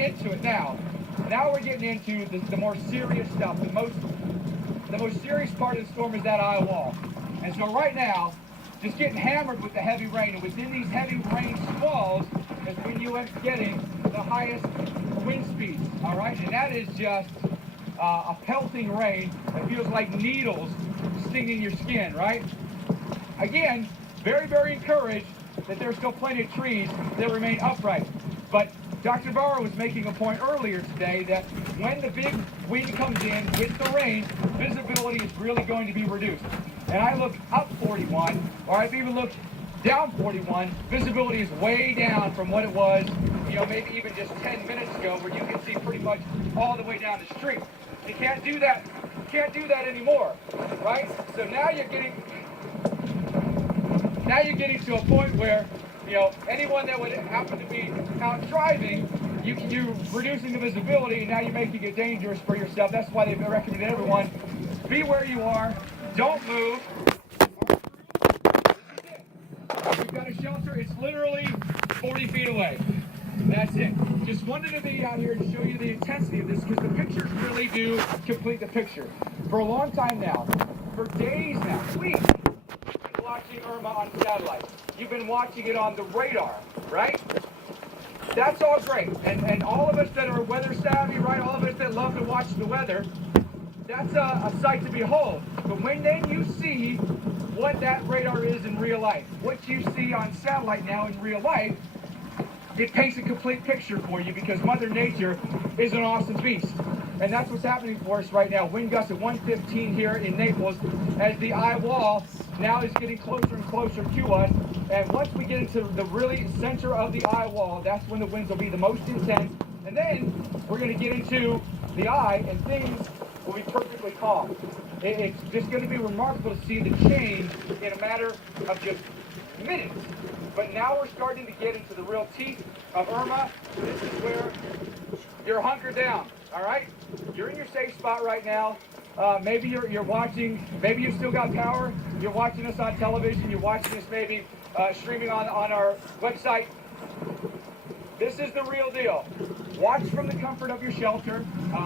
getting into it now. Now we're getting into the more serious stuff. The most serious part of the storm is that eye wall. And so right now, just getting hammered with the heavy rain. And within these heavy rain squalls is when you end up getting the highest wind speeds, all right? And that is just a pelting rain that feels like needles stinging your skin, right? Again, very, very encouraged that there's still plenty of trees that remain upright. But Dr. Bauer was making a point earlier today that when the big wind comes in with the rain, visibility is really going to be reduced. And I look up 41, or I've even looked down 41, visibility is way down from what it was, maybe even just 10 minutes ago, where you can see pretty much all the way down the street. You can't do that. You can't do that anymore, right? So now you're getting to a point where, anyone that would happen to be out driving, you're reducing the visibility, and now you're making it dangerous for yourself. That's why they've recommended everyone, be where you are, don't move. We've got a shelter, it's literally 40 feet away. That's it. Just wanted to be out here to show you the intensity of this, because the pictures really do complete the picture. For a long time now, for days now, weeks, you've been watching Irma on satellite. You've been watching it on the radar, right? That's all great. And all of us that are weather savvy, right, all of us that love to watch the weather, that's a sight to behold. But when then you see what that radar is in real life, what you see on satellite now in real life, it paints a complete picture for you, because Mother Nature is an awesome beast. And that's what's happening for us right now. Wind gusts at 115 here in Naples as the eye wall now is getting closer and closer to us. And once we get into the really center of the eye wall, that's when the winds will be the most intense. And then we're going to get into the eye, and things will be perfectly calm. It's just going to be remarkable to see the change in a matter of just minutes. But now we're starting to get into the real teeth of Irma. This is where you're hunkered down, all right? You're in your safe spot right now. Maybe you're watching, maybe you've still got power. You're watching us on television. You're watching us maybe streaming on our website. This is the real deal. Watch from the comfort of your shelter.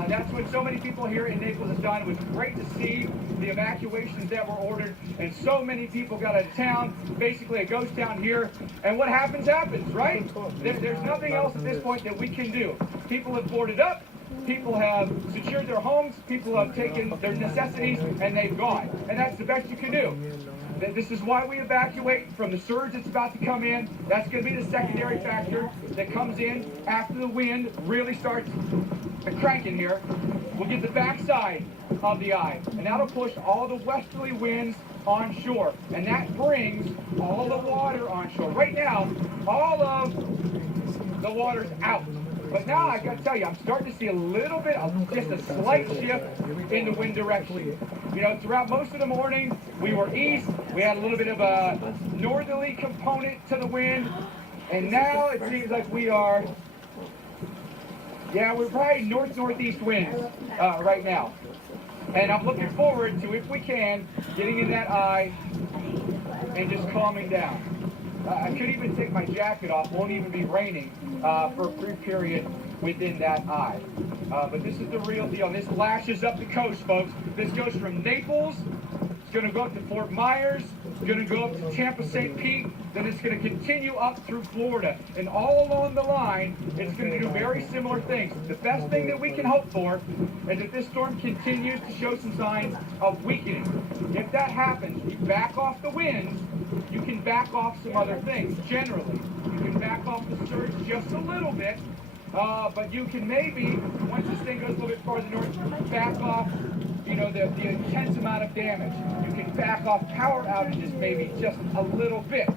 That's what so many people here in Naples have done. It was great to see the evacuations that were ordered, and so many people got out of town, basically a ghost town here. And what happens, right? There's nothing else at this point that we can do. People have boarded up. People have secured their homes. People have taken their necessities, and they've gone. And that's the best you can do. This is why we evacuate from the surge that's about to come in. That's going to be the secondary factor that comes in after the wind really starts cranking here. We'll get the backside of the eye, and that'll push all the westerly winds onshore, and that brings all the water onshore. Right now, all of the water's out. But now I got to tell you, I'm starting to see a little bit of just a slight shift in the wind direction. Throughout most of the morning, we were east. We had a little bit of a northerly component to the wind. And now it seems like we're probably northeast winds right now. And I'm looking forward to, if we can, getting in that eye and just calming down. I could even take my jacket off. Won't even be raining for a brief period within that eye. But this is the real deal. This lashes up the coast, folks. This goes from Naples. It's going to go up to Fort Myers. It's going to go up to Tampa, St. Pete. Then it's going to continue up through Florida. And all along the line, it's going to do very similar things. The best thing that we can hope for is that this storm continues to show some signs of weakening. If that happens, you back off the winds, you can back off some other things. Generally, you can back off the surge just a little bit, but you can maybe, once this thing goes a little bit farther north, back off, the intense amount of damage. You can back off power outages maybe just a little bit.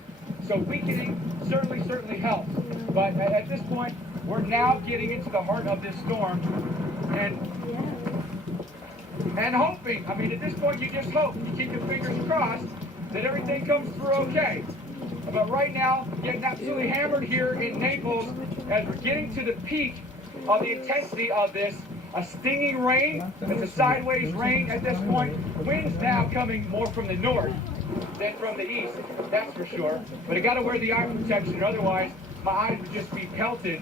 So weakening certainly helps. But at this point, we're now getting into the heart of this storm, and hoping. I mean, at this point, you just hope. You keep your fingers crossed that everything comes through okay. But right now, getting absolutely hammered here in Naples as we're getting to the peak of the intensity of this. A stinging rain. It's a sideways rain at this point. Winds now coming more from the north than from the east, that's for sure. But you got to wear the eye protection, otherwise my eyes would just be pelted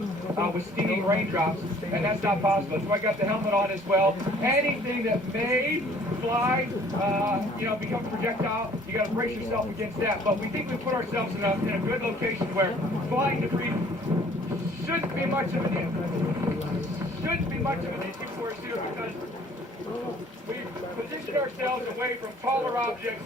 with stinging raindrops, and that's not possible. So I got the helmet on as well. Anything that may fly, become a projectile, you got to brace yourself against that. But we think we put ourselves in a good location where flying debris shouldn't be much of an issue for us here, because we've positioned ourselves away from taller objects,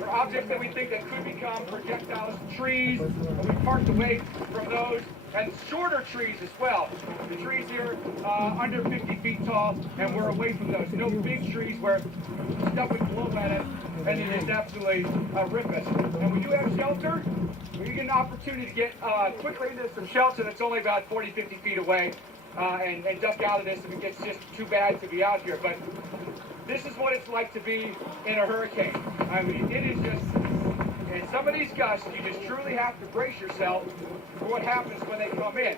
or objects that we think that could become projectiles, trees, and we parked away from those, and shorter trees as well. The trees here under 50 feet tall, and we're away from those. No big trees where stuff would blow at us, and it is absolutely rip us. And we do have shelter. We get an opportunity to get quickly into some shelter that's only about 40, 50 feet away, and duck out of this if it gets just too bad to be out here. But this is what it's like to be in a hurricane. I mean, it is just, in some of these gusts, you just truly have to brace yourself for what happens when they come in.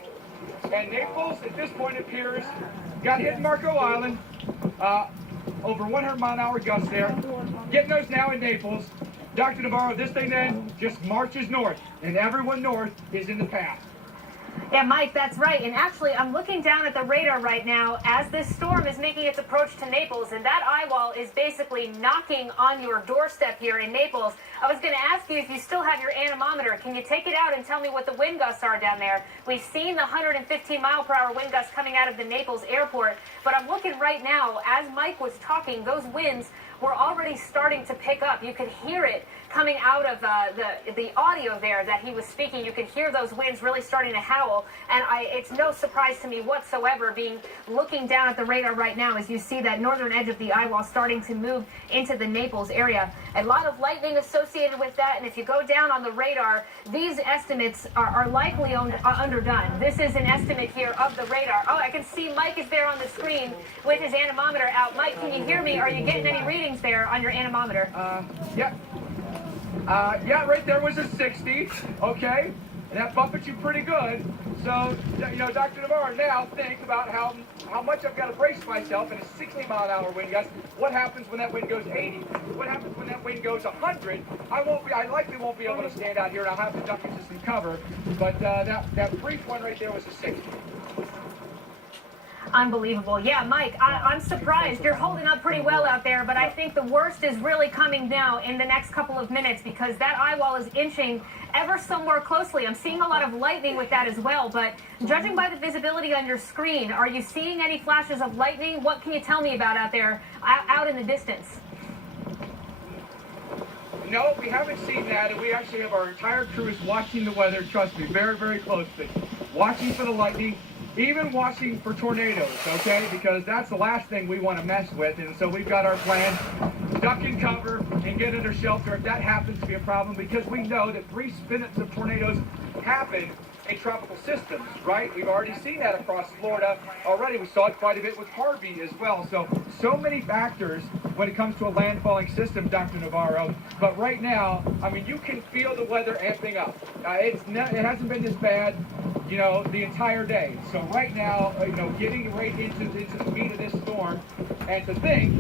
And Naples, at this point, appears, got hit in Marco Island, over 100-mile-an-hour gusts there. Getting those now in Naples. Dr. Navarro, this thing then just marches north, and everyone north is in the path. Yeah, Mike, that's right. And actually, I'm looking down at the radar right now as this storm is making its approach to Naples, and that eye wall is basically knocking on your doorstep here in Naples. I was going to ask you if you still have your anemometer. Can you take it out and tell me what the wind gusts are down there? We've seen the 115-mile-per-hour wind gusts coming out of the Naples airport, but I'm looking right now, as Mike was talking, those winds were already starting to pick up. You could hear it coming out of the audio there that he was speaking. You could hear those winds really starting to howl, and it's no surprise to me whatsoever looking down at the radar right now as you see that northern edge of the eye wall starting to move into the Naples area. A lot of lightning associated with that, and if you go down on the radar, these estimates are likely underdone. This is an estimate here of the radar. Oh, I can see Mike is there on the screen with his anemometer out. Mike, can you hear me? Are you getting any readings there on your anemometer? Yeah, right there was a 60, okay? And that buffets you pretty good. So, Dr. Navarro, now think about how much I've got to brace myself in a 60-mile-an-hour wind gust. What happens when that wind goes 80? What happens when that wind goes 100? I likely won't be able to stand out here, and I'll have to duck into some cover. But that brief one right there was a 60. Unbelievable. Yeah, Mike, I'm surprised. You're holding up pretty well out there, but I think the worst is really coming now in the next couple of minutes because that eye wall is inching ever so more closely. I'm seeing a lot of lightning with that as well, but judging by the visibility on your screen, are you seeing any flashes of lightning? What can you tell me about out there, out in the distance? No, we haven't seen that, and we actually have our entire crew is watching the weather, trust me, very, very closely. Watching for the lightning. Even watching for tornadoes, okay? Because that's the last thing we want to mess with. And so we've got our plan, duck and cover and get under shelter if that happens to be a problem, because we know that 3 spinets of tornadoes happen in tropical systems, right? We've already seen that across Florida already. We saw it quite a bit with Harvey as well. So many factors when it comes to a landfalling system, Dr. Navarro. But right now, I mean, you can feel the weather amping up. It hasn't been this bad, the entire day. So right now, getting right into the meat of this storm, and to think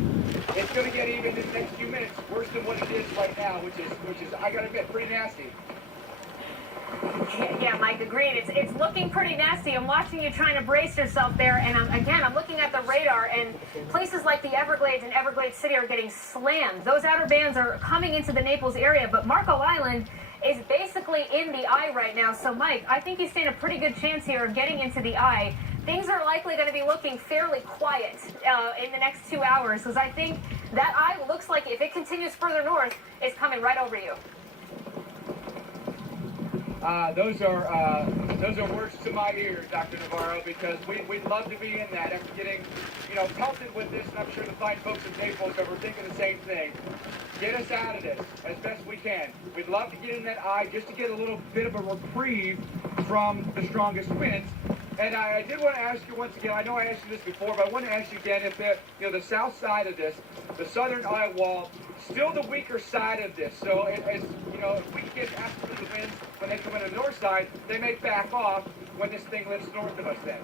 it's going to get even in the next few minutes worse than what it is right now, which is I got to admit, pretty nasty. Yeah, Mike, agreed. It's looking pretty nasty. I'm watching you trying to brace yourself there, and I'm looking at the radar, and places like the Everglades and Everglades City are getting slammed. Those outer bands are coming into the Naples area, but Marco Island is basically in the eye right now. So, Mike, I think you stand a pretty good chance here of getting into the eye. Things are likely going to be looking fairly quiet in the next 2 hours, because I think that eye looks like, if it continues further north, it's coming right over you. Those are words to my ears, Dr. Navarro, because we'd love to be in that after getting, pelted with this, and I'm sure the fine folks in Naples are thinking the same thing. Get us out of this as best we can. We'd love to get in that eye just to get a little bit of a reprieve from the strongest winds. And I did want to ask you once again, I know I asked you this before, but I want to ask you again if the south side of this, the southern eye wall, still the weaker side of this. So if we get absolutely the winds when they come in the north side, they may back off when this thing lifts north of us then.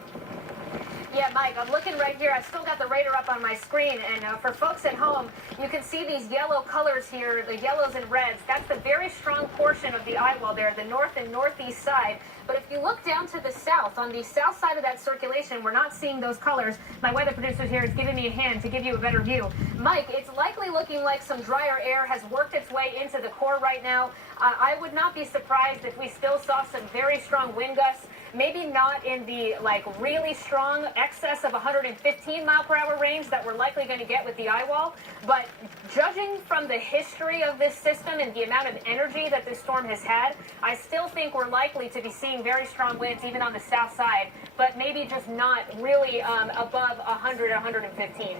Yeah, Mike, I'm looking right here. I've still got the radar up on my screen, and for folks at home, you can see these yellow colors here, the yellows and reds. That's the very strong portion of the eye wall there, the north and northeast side. But if you look down to the south, on the south side of that circulation, we're not seeing those colors. My weather producer here is giving me a hand to give you a better view. Mike, it's likely looking like some drier air has worked its way into the core right now. I would not be surprised if we still saw some very strong wind gusts. Maybe not in the really strong excess of 115 mile per hour range that we're likely going to get with the eye wall. But judging from the history of this system and the amount of energy that this storm has had, I still think we're likely to be seeing very strong winds even on the south side, but maybe just not really above 100, 115.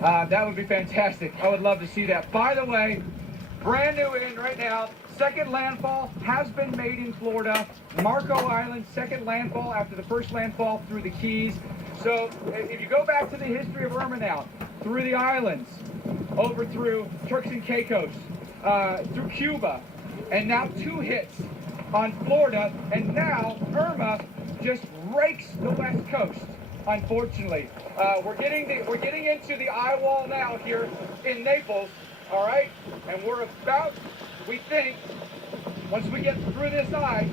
That would be fantastic. I would love to see that. By the way, brand new in right now. Second landfall has been made in Florida. Marco Island, second landfall after the first landfall through the Keys. So if you go back to the history of Irma now, through the islands, over through Turks and Caicos, through Cuba, and now 2 hits on Florida, and now Irma just rakes the West Coast. Unfortunately, we're getting into the eye wall now here in Naples. All right, and we're about, we think, once we get through this eye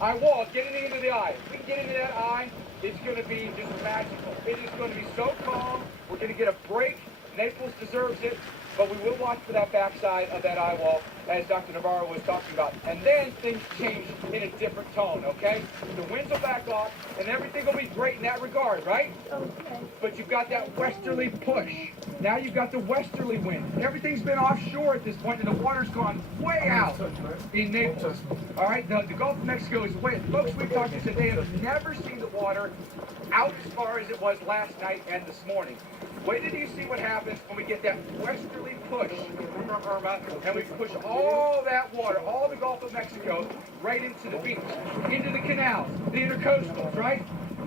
wall, getting into the eye. If we can get into that eye, it's going to be just magical. It is going to be so calm. We're going to get a break. Naples deserves it, but we will watch for that backside of that eye wall, as Dr. Navarro was talking about. And then things change in a different tone, okay? The winds will back off, and everything will be great in that regard, right? Okay. But you've got that westerly push. Now you've got the westerly wind. Everything's been offshore at this point, and the water's gone way out in Naples. All right, the Gulf of Mexico is way. Folks we've talked to said they have never seen the water out as far as it was last night and this morning. Wait till you see what happens when we get that westerly push from Irma, and we push all that water, all the Gulf of Mexico, right into the beach, into the canals, the intercoastals, right?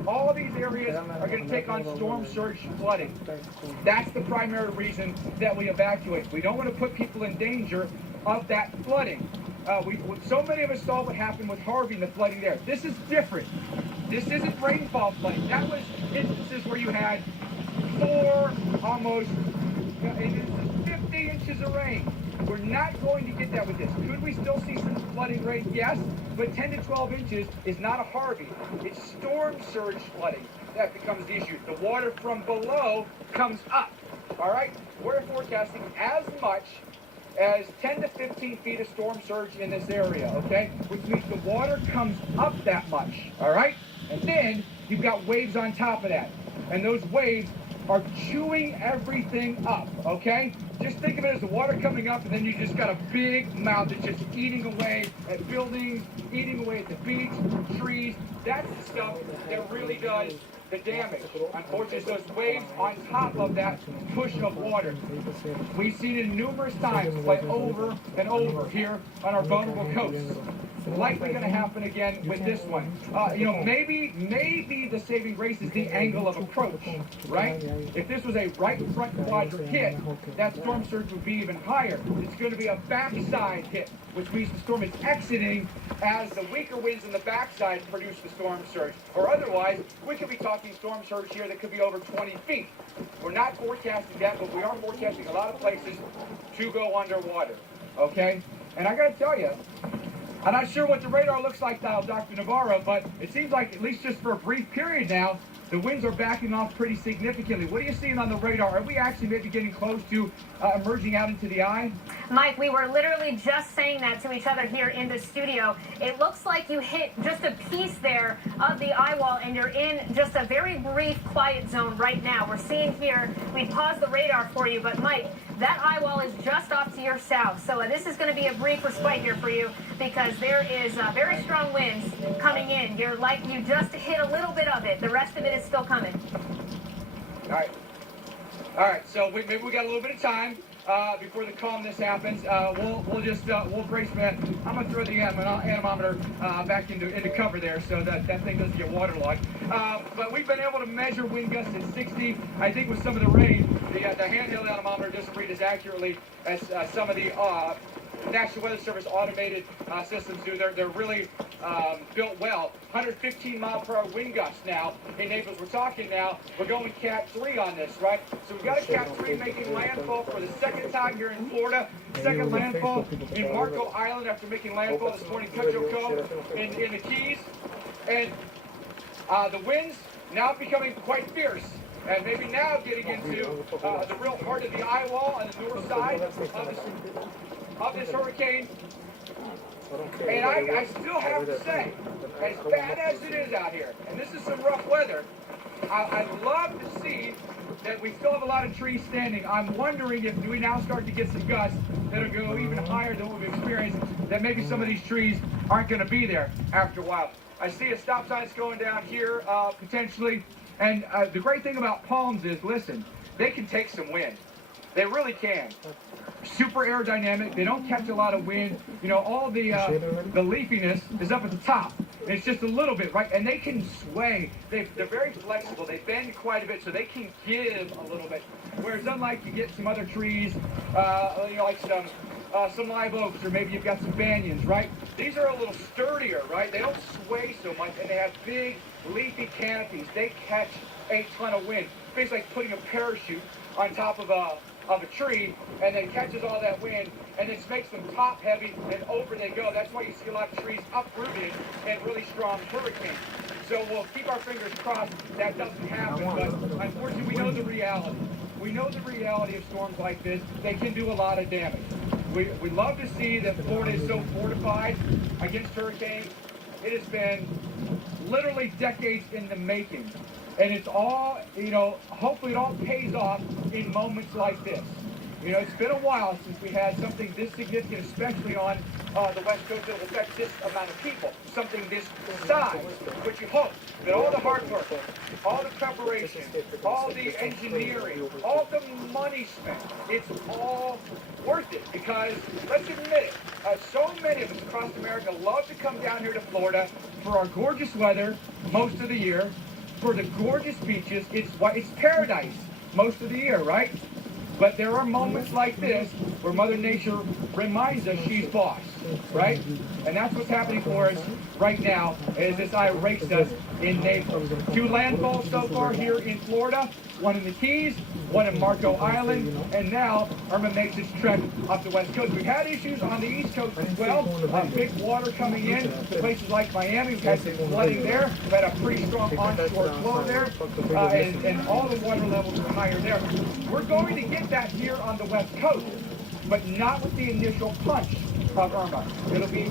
All these areas are going to take on storm surge flooding. That's the primary reason that we evacuate. We don't want to put people in danger of that flooding. So many of us saw what happened with Harvey and the flooding there. This is different. This isn't rainfall flooding. That was instances where you had 4, almost 50 inches of rain. We're not going to get that with this. Could we still see some flooding rain? Yes, but 10 to 12 inches is not a Harvey. It's storm surge flooding. That becomes the issue. The water from below comes up. All right? We're forecasting as much as 10 to 15 feet of storm surge in this area, okay? Which means the water comes up that much, all right? And then you've got waves on top of that. And those waves are chewing everything up, okay? Just think of it as the water coming up, and then you just got a big mouth that's just eating away at buildings, eating away at the beach, trees. That's the stuff that really does the damage. Unfortunately, it's those waves on top of that push of water. We've seen it numerous times play over and over here on our vulnerable coasts. Likely going to happen again with this one. Maybe the saving grace is the angle of approach, right? If this was a right front quadrant hit, that storm surge would be even higher. It's going to be a backside hit, which means the storm is exiting as the weaker winds in the backside produce the storm surge. Or otherwise, we could be talking storm surge here that could be over 20 feet. We're not forecasting that, but we are forecasting a lot of places to go underwater, okay? And I got to tell you, I'm not sure what the radar looks like now, Dr. Navarro, but it seems like, at least just for a brief period now, the winds are backing off pretty significantly. What are you seeing on the radar? Are we actually maybe getting close to emerging out into the eye? Mike, we were literally just saying that to each other here in the studio. It looks like you hit just a piece there of the eye wall, and you're in just a very brief quiet zone right now. We're seeing here, we paused the radar for you, but Mike, that eye wall is just off to your south. So this is going to be a brief respite here for you, because there is very strong winds coming in. You're like, you just hit a little bit of it. The rest of it is still coming. All right. So maybe we got a little bit of time before the calmness happens. We'll brace for that. I'm gonna throw the anemometer back into cover there, so that thing doesn't get waterlogged. But we've been able to measure wind gusts at 60. I think with some of the rain, the handheld anemometer doesn't read as accurately as some of the National Weather Service automated systems do. They're really built well. 115 mile per hour wind gusts now in Naples. We're going Cat 3 on this, right? So we've got a Cat 3 making landfall for the second time here in Florida. Second landfall in Marco Island after making landfall this morning, Cudjoe Cove in the Keys. And the winds now becoming quite fierce. And maybe now getting into the real heart of the eye wall on the north side of this hurricane. And I still have to say, as bad as it is out here, and this is some rough weather, I'd love to see that we still have a lot of trees standing. I'm wondering if we now start to get some gusts that'll go even higher than what we've experienced, that maybe some of these trees aren't going to be there after a while. I see a stop sign going down here, potentially. And the great thing about palms is, listen, they can take some wind. They really can. Super aerodynamic. They don't catch a lot of wind. You know, all the leafiness is up at the top. It's just a little bit, right? And they can sway. They're very flexible. They bend quite a bit, so they can give a little bit. Whereas unlike you get some other trees, you know, like some live oaks, or maybe you've got some banyans, right? These are a little sturdier, right? They don't sway so much, and they have big leafy canopies. They catch a ton of wind. It's basically like putting a parachute on top of a tree, and then catches all that wind, and it makes them top heavy, and over they go. That's why you see a lot of trees uprooted in really strong hurricanes. So we'll keep our fingers crossed that doesn't happen, but unfortunately we know the reality. We know the reality of storms like this. They can do a lot of damage. We love to see that Florida is so fortified against hurricanes. It has been literally decades in the making. And it's all, you know, hopefully it all pays off in moments like this. You know, it's been a while since we had something this significant, especially on the West Coast, that will affect this amount of people, something this size. But you hope that all the hard work, all the preparation, all the engineering, all the money spent, it's all worth it. Because, let's admit it, so many of us across America love to come down here to Florida for our gorgeous weather most of the year, for the gorgeous beaches. It's paradise most of the year, right? But there are moments like this where Mother Nature reminds us she's boss, right? And that's what's happening for us right now as this eye rakes us in Naples. 2 landfalls so far here in Florida, one in the Keys, one in Marco Island, and now Irma makes its trek up the West Coast. We've had issues on the East Coast as well. Big water coming in to places like Miami. We've had some flooding there. We've had a pretty strong onshore flow there, and all the water levels are higher there. We're going to get that here on the West Coast, but not with the initial punch of Irma. It'll be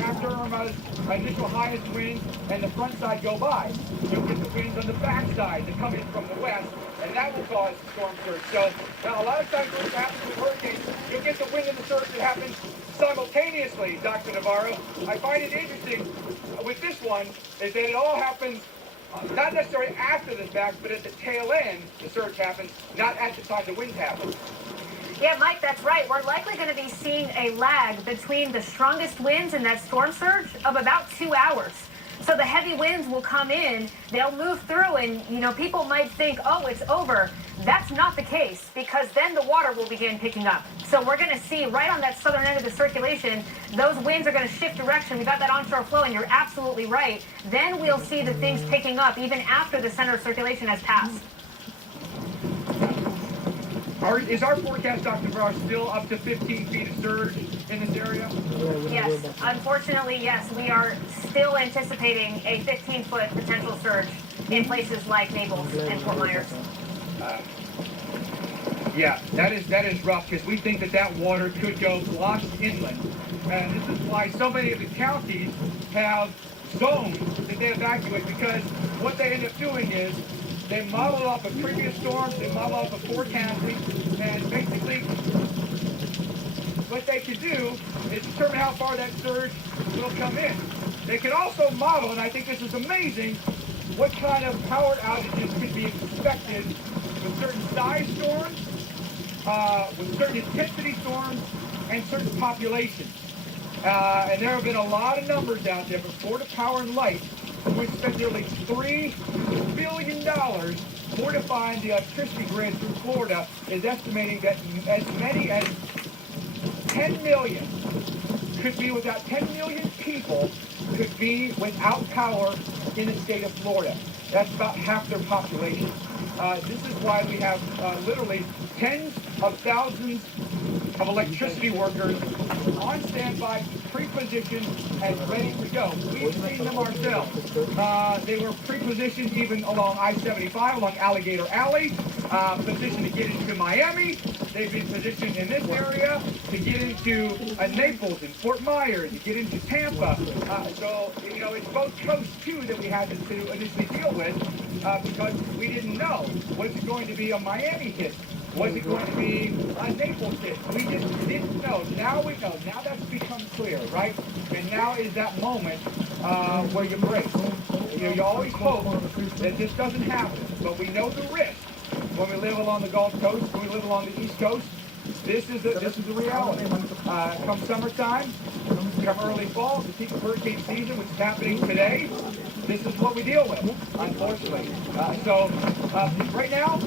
after Irma's initial highest winds and the front side go by. You'll get the winds on the back side that come in from the west, and that will cause storm surge. So now a lot of times what happens with hurricanes, you'll get the wind and the surge that happens simultaneously, Dr. Navarro. I find it interesting with this one is that it all happens not necessarily after the fact, but at the tail end, the surge happens, not at the time the winds happen. Yeah, Mike, that's right. We're likely going to be seeing a lag between the strongest winds and that storm surge of about 2 hours. So the heavy winds will come in, they'll move through, and, you know, people might think, oh, it's over. That's not the case, because then the water will begin picking up. So we're going to see right on that southern end of the circulation, those winds are going to shift direction. We've got that onshore flow, and you're absolutely right. Then we'll see the things picking up even after the center of circulation has passed. Is our forecast, Dr. Navarro, still up to 15 feet of surge in this area? Yes, unfortunately, yes. We are still anticipating a 15-foot potential surge in places like Naples and Fort Myers. Yeah, that is rough, because we think that water could go lost inland. And this is why so many of the counties have zones that they evacuate, because what they end up doing is they model off of previous storms, they model off of forecasting, and basically what they can do is determine how far that surge will come in. They can also model, and I think this is amazing, what kind of power outages could be expected with certain size storms, with certain intensity storms, and certain populations. And there have been a lot of numbers out there for Florida Power and Light, who spent nearly $3 billion fortifying the electricity grid through Florida, is estimating that as many as 10 million could be without 10 million people could be without power in the state of Florida. That's about half their population. This is why we have literally tens of thousands of electricity workers on standby, pre-positioned, and ready to go. We've seen them ourselves. They were pre-positioned even along I-75, along Alligator Alley, positioned to get into Miami. They've been positioned in this area to get into Naples and Fort Myers, to get into Tampa. So, you know, it's both coasts, too, that we had to initially deal with because we didn't know. Was it going to be a Miami hit? Was it going to be a Naples hit? We just didn't know. Now we know. Now that's become clear, right? And now is that moment where you break. You know, you always hope that this doesn't happen, but we know the risk. When we live along the Gulf Coast, when we live along the East Coast, this is the reality. Come summertime, come early fall, the peak of hurricane season, which is happening today, this is what we deal with, unfortunately. So right now,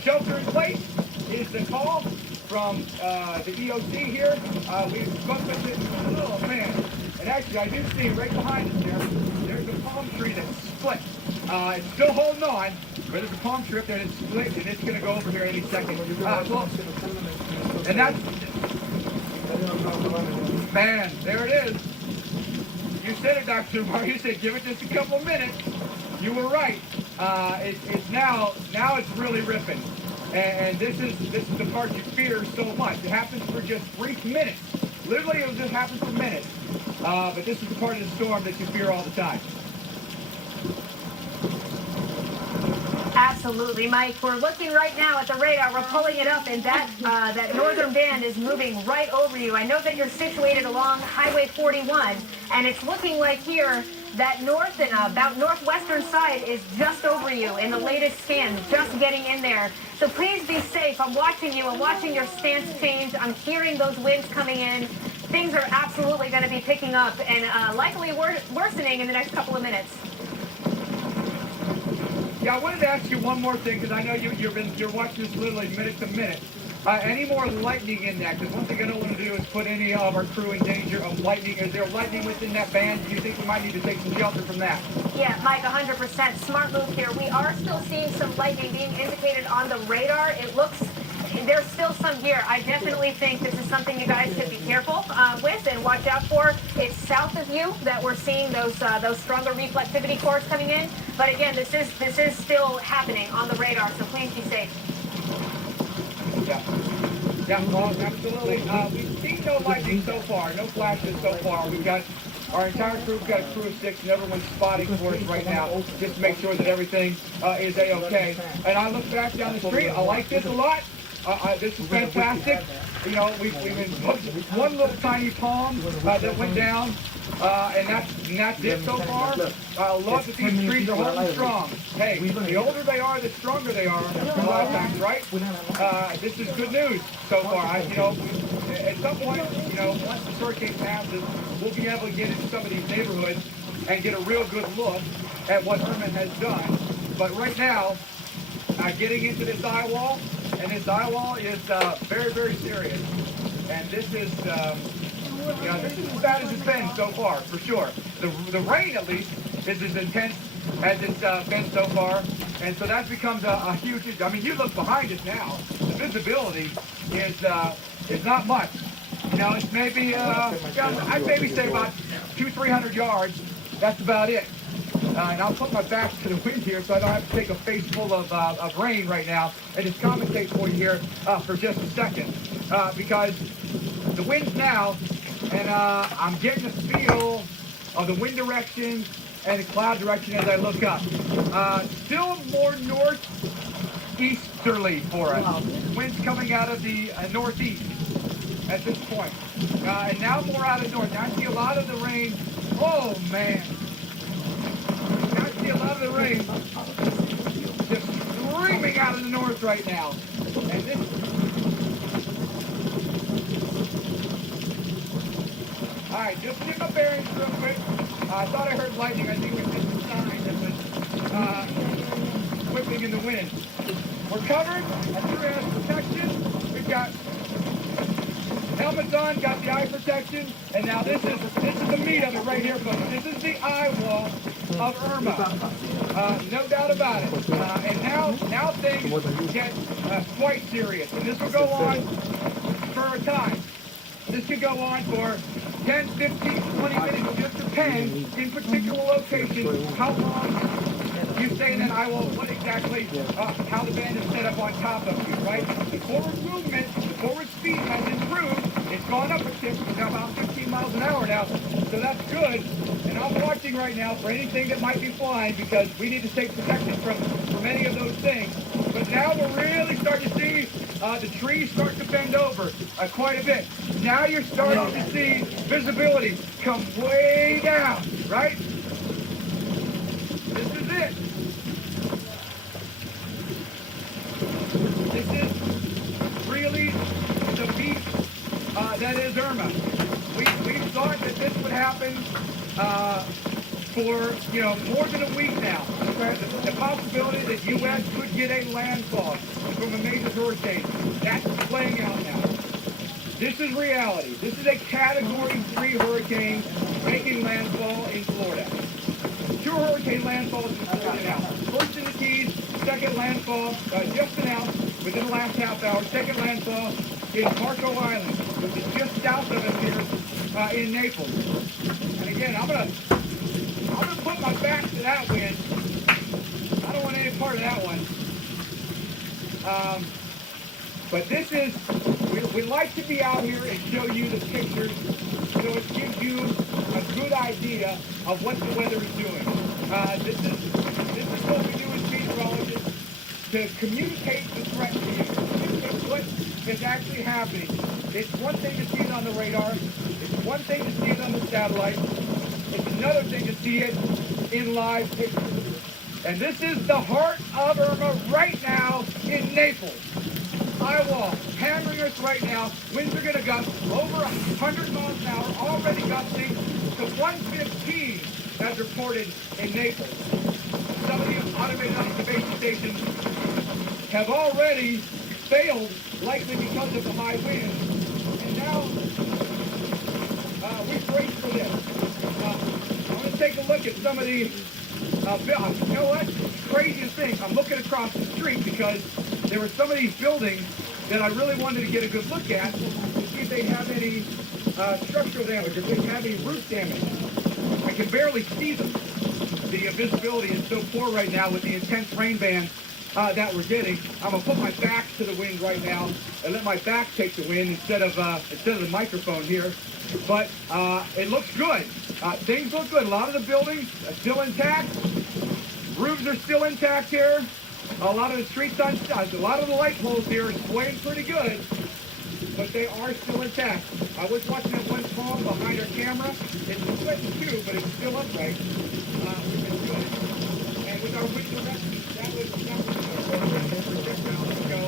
shelter in place is the call from the EOC here. We've spoken with it. Oh, man. And actually, I do see right behind us there, there's a palm tree that's split. It's still holding on, but there's a palm tree up there that's split, and it's going to go over here any second. And that's... Man, there it is. You said it, Dr. Mark. You said, give it just a couple minutes. You were right. It's now it's really ripping. And this is the part you fear so much. It happens for just brief minutes. Literally, it will just happen for minutes. But this is the part of the storm that you fear all the time. Absolutely, Mike. We're looking right now at the radar. We're pulling it up, and that northern band is moving right over you. I know that you're situated along Highway 41, and it's looking like here that north and about northwestern side is just over you in the latest scan, just getting in there. So please be safe. I'm watching you. I'm watching your stance change. I'm hearing those winds coming in. Things are absolutely going to be picking up and likely worsening in the next couple of minutes. Yeah, I wanted to ask you one more thing because I know you're watching this literally minute to minute. Any more lightning in that? Because one thing I don't want to do is put any of our crew in danger of lightning. Is there lightning within that band? Do you think we might need to take some shelter from that? Yeah, Mike, 100%. Smart move here. We are still seeing some lightning being indicated on the radar. It looks... There's still some here. I definitely think this is something you guys should be careful with and watch out for. It's south of you that we're seeing those stronger reflectivity cores coming in. But again, this is still happening on the radar, so please be safe. Yeah, well, absolutely. We've seen no lightning so far, no flashes so far. We've got our entire crew, we've got a crew of 6, and everyone's spotting for us right now, just to make sure that everything is A-okay. And I look back down the street, I like this a lot. This is fantastic. You know, we've been one little tiny palm that went down, and that's it so far. I love that these trees are holding strong. Hey, the older they are, the stronger they are. A lot of times, right? This is good news so far. You know, at some point, you know, once this hurricane passes, we'll be able to get into some of these neighborhoods and get a real good look at what Irma has done. But right now, getting into this eye wall, and this eye wall is very, very serious. And this is, you know, this is as bad as it's been so far, for sure. The rain, at least, is as intense as it's been so far. And so that becomes a huge issue. I mean, you look behind us now, the visibility is not much. You know, it's maybe, I'd maybe say about 200-300 yards. That's about it. And I'll put my back to the wind here so I don't have to take a face full of rain right now and just commentate for you here for just a second. Because the wind's now, and I'm getting a feel of the wind direction and the cloud direction as I look up. Still more northeasterly for us. Winds coming out of the northeast at this point. And now more out of north. Now I see a lot of the rain. Oh, man. A lot of the rain just screaming out of the north right now. And this... Alright, just get my bearings real quick. I thought I heard lightning. I think it was just a sign that was whipping in the wind. We're covered. Our crew has protection. We've got helmet's on, got the eye protection, and now this is the meat of it right here, folks. This is the eye wall of Irma. No doubt about it. And now things get quite serious, and this will go on for a time. This could go on for 10, 15, 20 minutes. It just depends in particular locations how long you stay in that eye wall, what exactly, how the band is set up on top of you, right? The forward movement, the forward speed has improved. It's gone up a tick. It's now about 15 miles an hour now, so that's good. And I'm watching right now for anything that might be flying because we need to take protection from any of those things. But now we're really starting to see the trees start to bend over quite a bit. Now you're starting to see visibility come way down, right? This is it. This is really the beast that is Irma. We thought that this would happen for more than a week now. The possibility that U.S. could get a landfall from a major hurricane. That's playing out now. This is reality. This is a Category 3 hurricane making landfall in Florida. 2 hurricane landfalls in Florida now. First in the Keys, second landfall just announced within the last half hour. Second landfall in Marco Island, which is just south of us here in Naples. And again, I'm gonna put my back to that wind. I don't want any part of that one. But this is, we like to be out here and show you the pictures so it gives you a good idea of what the weather is doing. This is what we do as meteorologists to communicate the threat to you, communicate what is actually happening. It's one thing to see it on the radar. It's one thing to see it on the satellite. It's another thing to see it in live pictures. And this is the heart of Irma right now in Naples. Eye wall, hammering us right now. Winds are going to gust over 100 miles an hour, already gusting to 115 as reported in Naples. Some of the automated observation stations have already failed, likely because of the high winds. And now we brace for this. I'm going to take a look at some of the you know what? Craziest thing. I'm looking across the street because there were some of these buildings that I really wanted to get a good look at to see if they have any structural damage, if they have any roof damage. I can barely see them. The visibility is so poor right now with the intense rain band that we're getting. I'm gonna put my back to the wind right now and let my back take the wind instead of the microphone here. But it looks good. Things look good. A lot of the buildings are still intact. Roofs are still intact here. A lot of the streets on, a lot of the light poles here are swaying pretty good, but they are still intact. I was watching that one palm behind our camera. It's split in two, but it's still upright, which is good. And with our wind direction, that was projectiles to go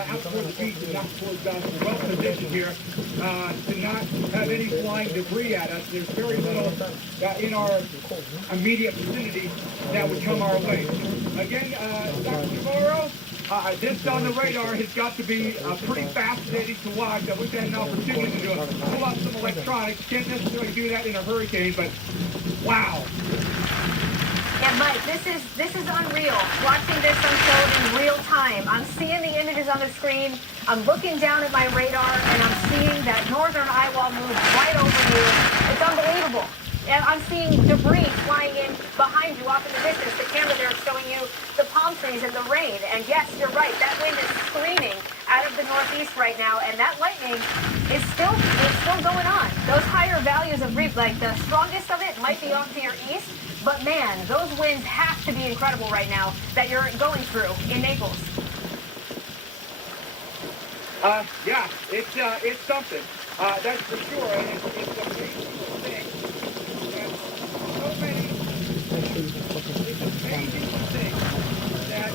out toward the beach and not towards us. We're well positioned here to not have any flying debris at us. There's very little in our immediate vicinity that would come our way. Again, Dr. Navarro, this on the radar has got to be pretty fascinating to watch. I wish I had an opportunity to pull out some electronics. Can't necessarily do that in a hurricane, but wow. Yeah, Mike, this is unreal. Watching this unfold in real time. I'm seeing the images on the screen. I'm looking down at my radar, and I'm seeing that northern eye wall move right over you. It's unbelievable. And I'm seeing debris flying in behind you off in the distance. The camera there is showing you the palm trees and the rain. And yes, you're right. That wind is screaming out of the northeast right now, and that lightning is still going on. Those higher values of like the strongest of it might be off to your east, but man, those winds have to be incredible right now that you're going through in Naples. Yeah, it's something. That's for sure. And it's amazing to think that so many, it's amazing to think that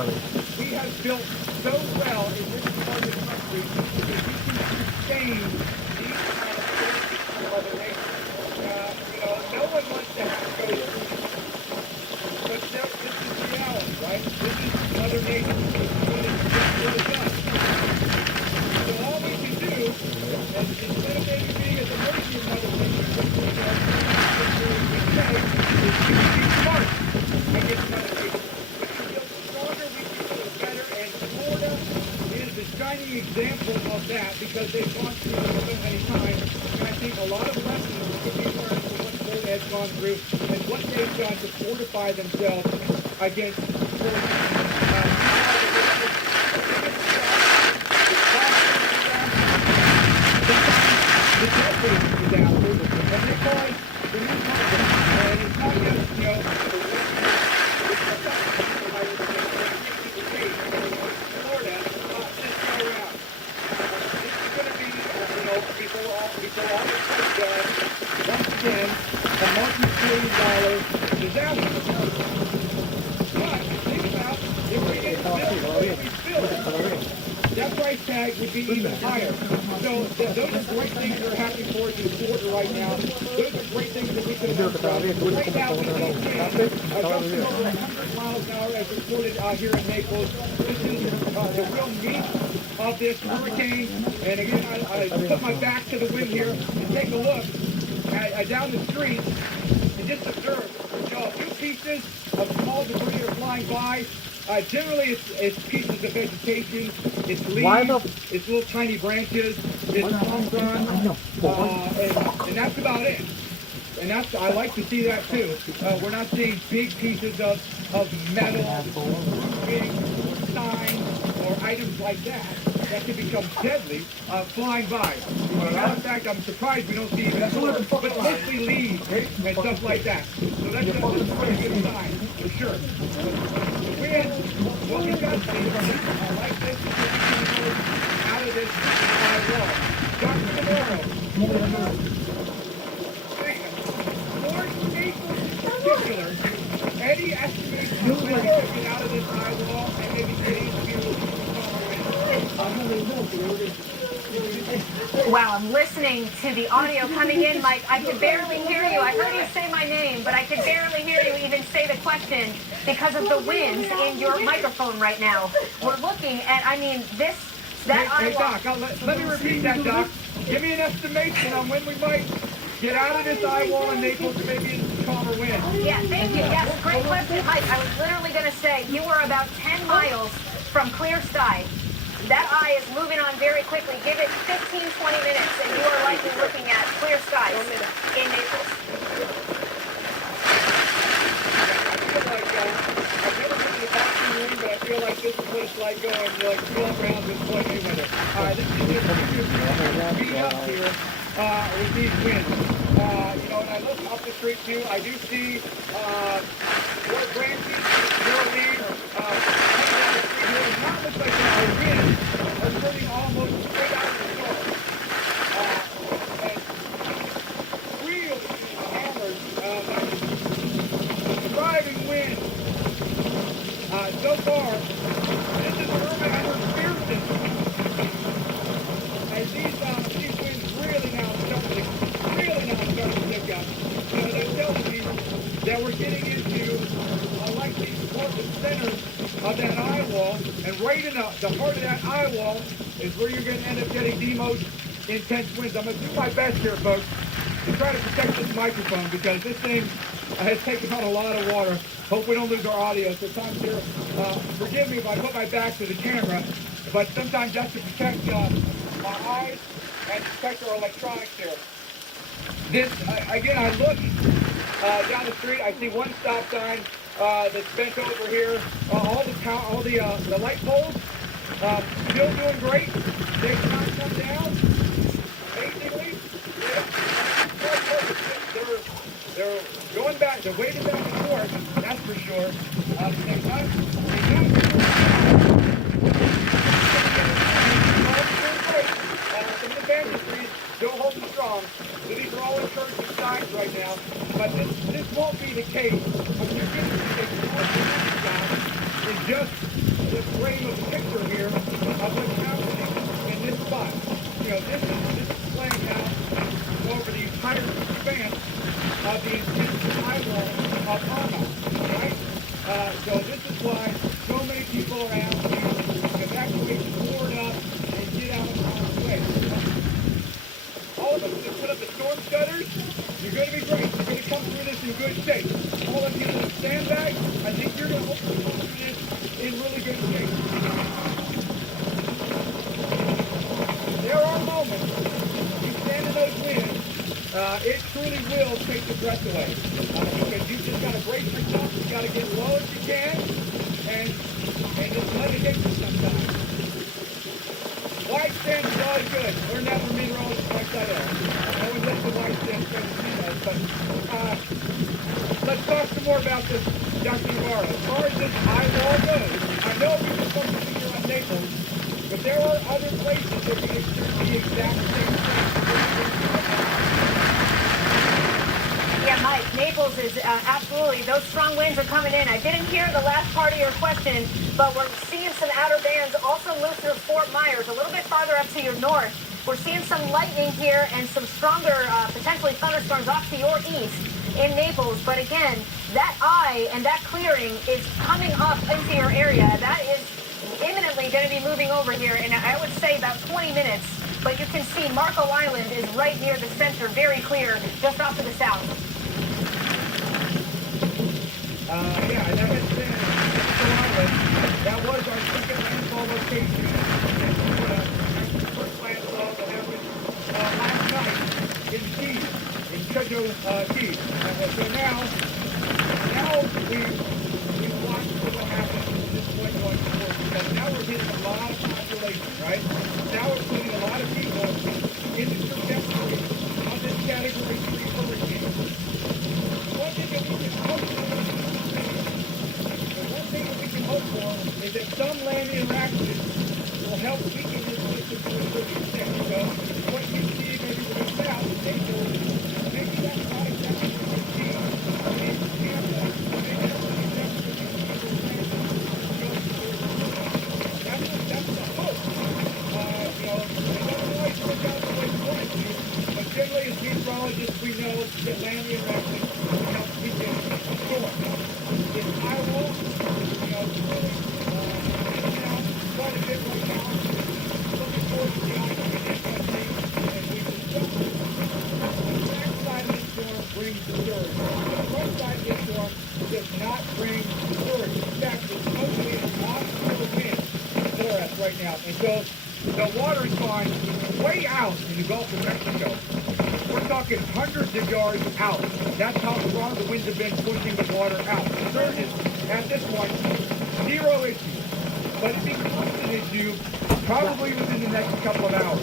we have built so well in this part of the country that we can sustain these kind of things from other nations. No one wants to have to go through this. But this is reality, right? This is other nations. This is what it's done. So all we can do is instead of shining example of that because they've gone through it so many times. And I think a lot of lessons could be learned from what Florida has gone through and what they've done to fortify themselves against the disaster, and they call it the new concept. And it's not just, you know, Florida, this go around. This is going to be, you know, before all this is done, once again, a multi-billion-dollar disaster. But think about if we didn't build it, that price tag would be even higher. So those are great things that are happening for us in Florida right now. Those are great things that we can learn from. Right now, we see winds gusting over 100 miles an hour as reported here in Naples. This is the real meat of this hurricane. And again, I put my back to the wind here and take a look down the street and just observe. You know, a few pieces of small debris are flying by. Generally, it's pieces of vegetation, it's leaves, it's little tiny branches, it's palm fronds, and that's about it. And I like to see that too. We're not seeing big pieces of metal, roofing, or signs, or items like that can become deadly flying by. In fact, I'm surprised we don't see even more, but mostly leaves and stuff like that. So that's a pretty good sign, for sure. What we got to do, I like this, is that we can go out of this wall. Dr. Navarro, for Naples in particular, any estimates of when we can get out of this high wall and maybe get into Wow, I'm listening to the audio coming in, Mike. I could barely hear you. I heard you say my name, but I could barely hear you even say the question because of the winds in your microphone right now. We're looking at, I mean, Hey, Doc, let me repeat that, Doc. Give me an estimation on when we might get out of this eye wall in Naples and maybe into calmer wind. Yeah, thank you. Yes, great question, Mike. I was literally going to say you were about 10 miles from clear sky. That eye is moving on very quickly. Give it 15, 20 minutes, and you are likely looking at clear skies in Naples. I've never been to the boxing ring, but I feel like this is what it's like going, like 12 rounds in Floyd Mayweather. All right, this is just beat up here with these winds. You know, when I look up the street too, I do see more branches, more leaves. Not looks like our winds are turning almost straight out of the storm. And really hammered driving wind. So far, this is Irma and her spear system. As these winds really now start to pick up. So that tells me that we're getting into likely toward the center of that eye wall, and right in the heart of that eye wall is where you're going to end up getting the most intense winds. I'm going to do my best here, folks, to try to protect this microphone because this thing has taken on a lot of water. Hope we don't lose our audio. So sometimes here, forgive me if I put my back to the camera, but sometimes that's to protect my eyes and protect our electronics here. This, again, I look down the street, I see one stop sign that's bent over here. All the light poles still doing great. They cannot come down. Amazingly, they're going back. They're waiting back and forth. That's for sure. Some of the bandit trees still holding strong. So these are all encouraging signs right now. But this won't be the case. What you're going to see is just the frame of picture here of what's happening in this spot. You know, this is playing out over the entire expanse of the intense eye wall of Irma, right? So this is why so many people are asking to evacuate Florida and get out of harm's way. All of us that put up the storm shutters, you're going to be great. You're going to come through this in good shape. All of you that have sandbags, I think you're going to hopefully come through this in really good shape. it truly will take the breath away. Because you just got to brace yourself, you got to get low as you can, and just let it hit you sometimes. Wide stance is always good. Learn that from meteorologists like that. No one lets the wide stance go to see that. But let's talk some more about this, Dr. Navarro. As far as this eye wall goes, I know we were focusing here on Naples, but there are other places that we experience the exact same thing. Yeah, Mike, Naples is absolutely, those strong winds are coming in. I didn't hear the last part of your question, but we're seeing some outer bands also move through Fort Myers, a little bit farther up to your north. We're seeing some lightning here and some stronger, potentially thunderstorms off to your east in Naples. But again, that eye and that clearing is coming up into your area. That is imminently going to be moving over here in, I would say, about 20 minutes. But you can see Marco Island is right near the center, very clear, just off to the south. Yeah, and that has been Marco Island. That was our second landfall location. And first landfall that happened last night in Keys, in Chudjo, Keys. So now we've watched what happens at this point going forward, because now we're hitting a lot of population, right? Now we're putting a lot of people in the trajectory of this category 3 hurricane. One thing that we can hope for is that some land interactions will help weaken this system to a certain extent. So what you see maybe to the south, maybe that's not exactly what you see in Tampa. Maybe that's not exactly what you see that's the hope. It doesn't always work out the way we want it to, but generally as meteorologists we know that land interactions help weaken the storm. In Iowa, really, quite a bit right now. Looking forward to the oncoming SSC, and we discussed the back side of the storm brings the surge. The front side of the storm does not bring the surge. In fact, it's mostly a offshore wind for us right now. And so the water is gone way out in the Gulf of Mexico. We're talking hundreds of yards out. That's how strong the winds have been pushing the water out. The surge is, at this point, zero issue. But it becomes an issue probably within the next couple of hours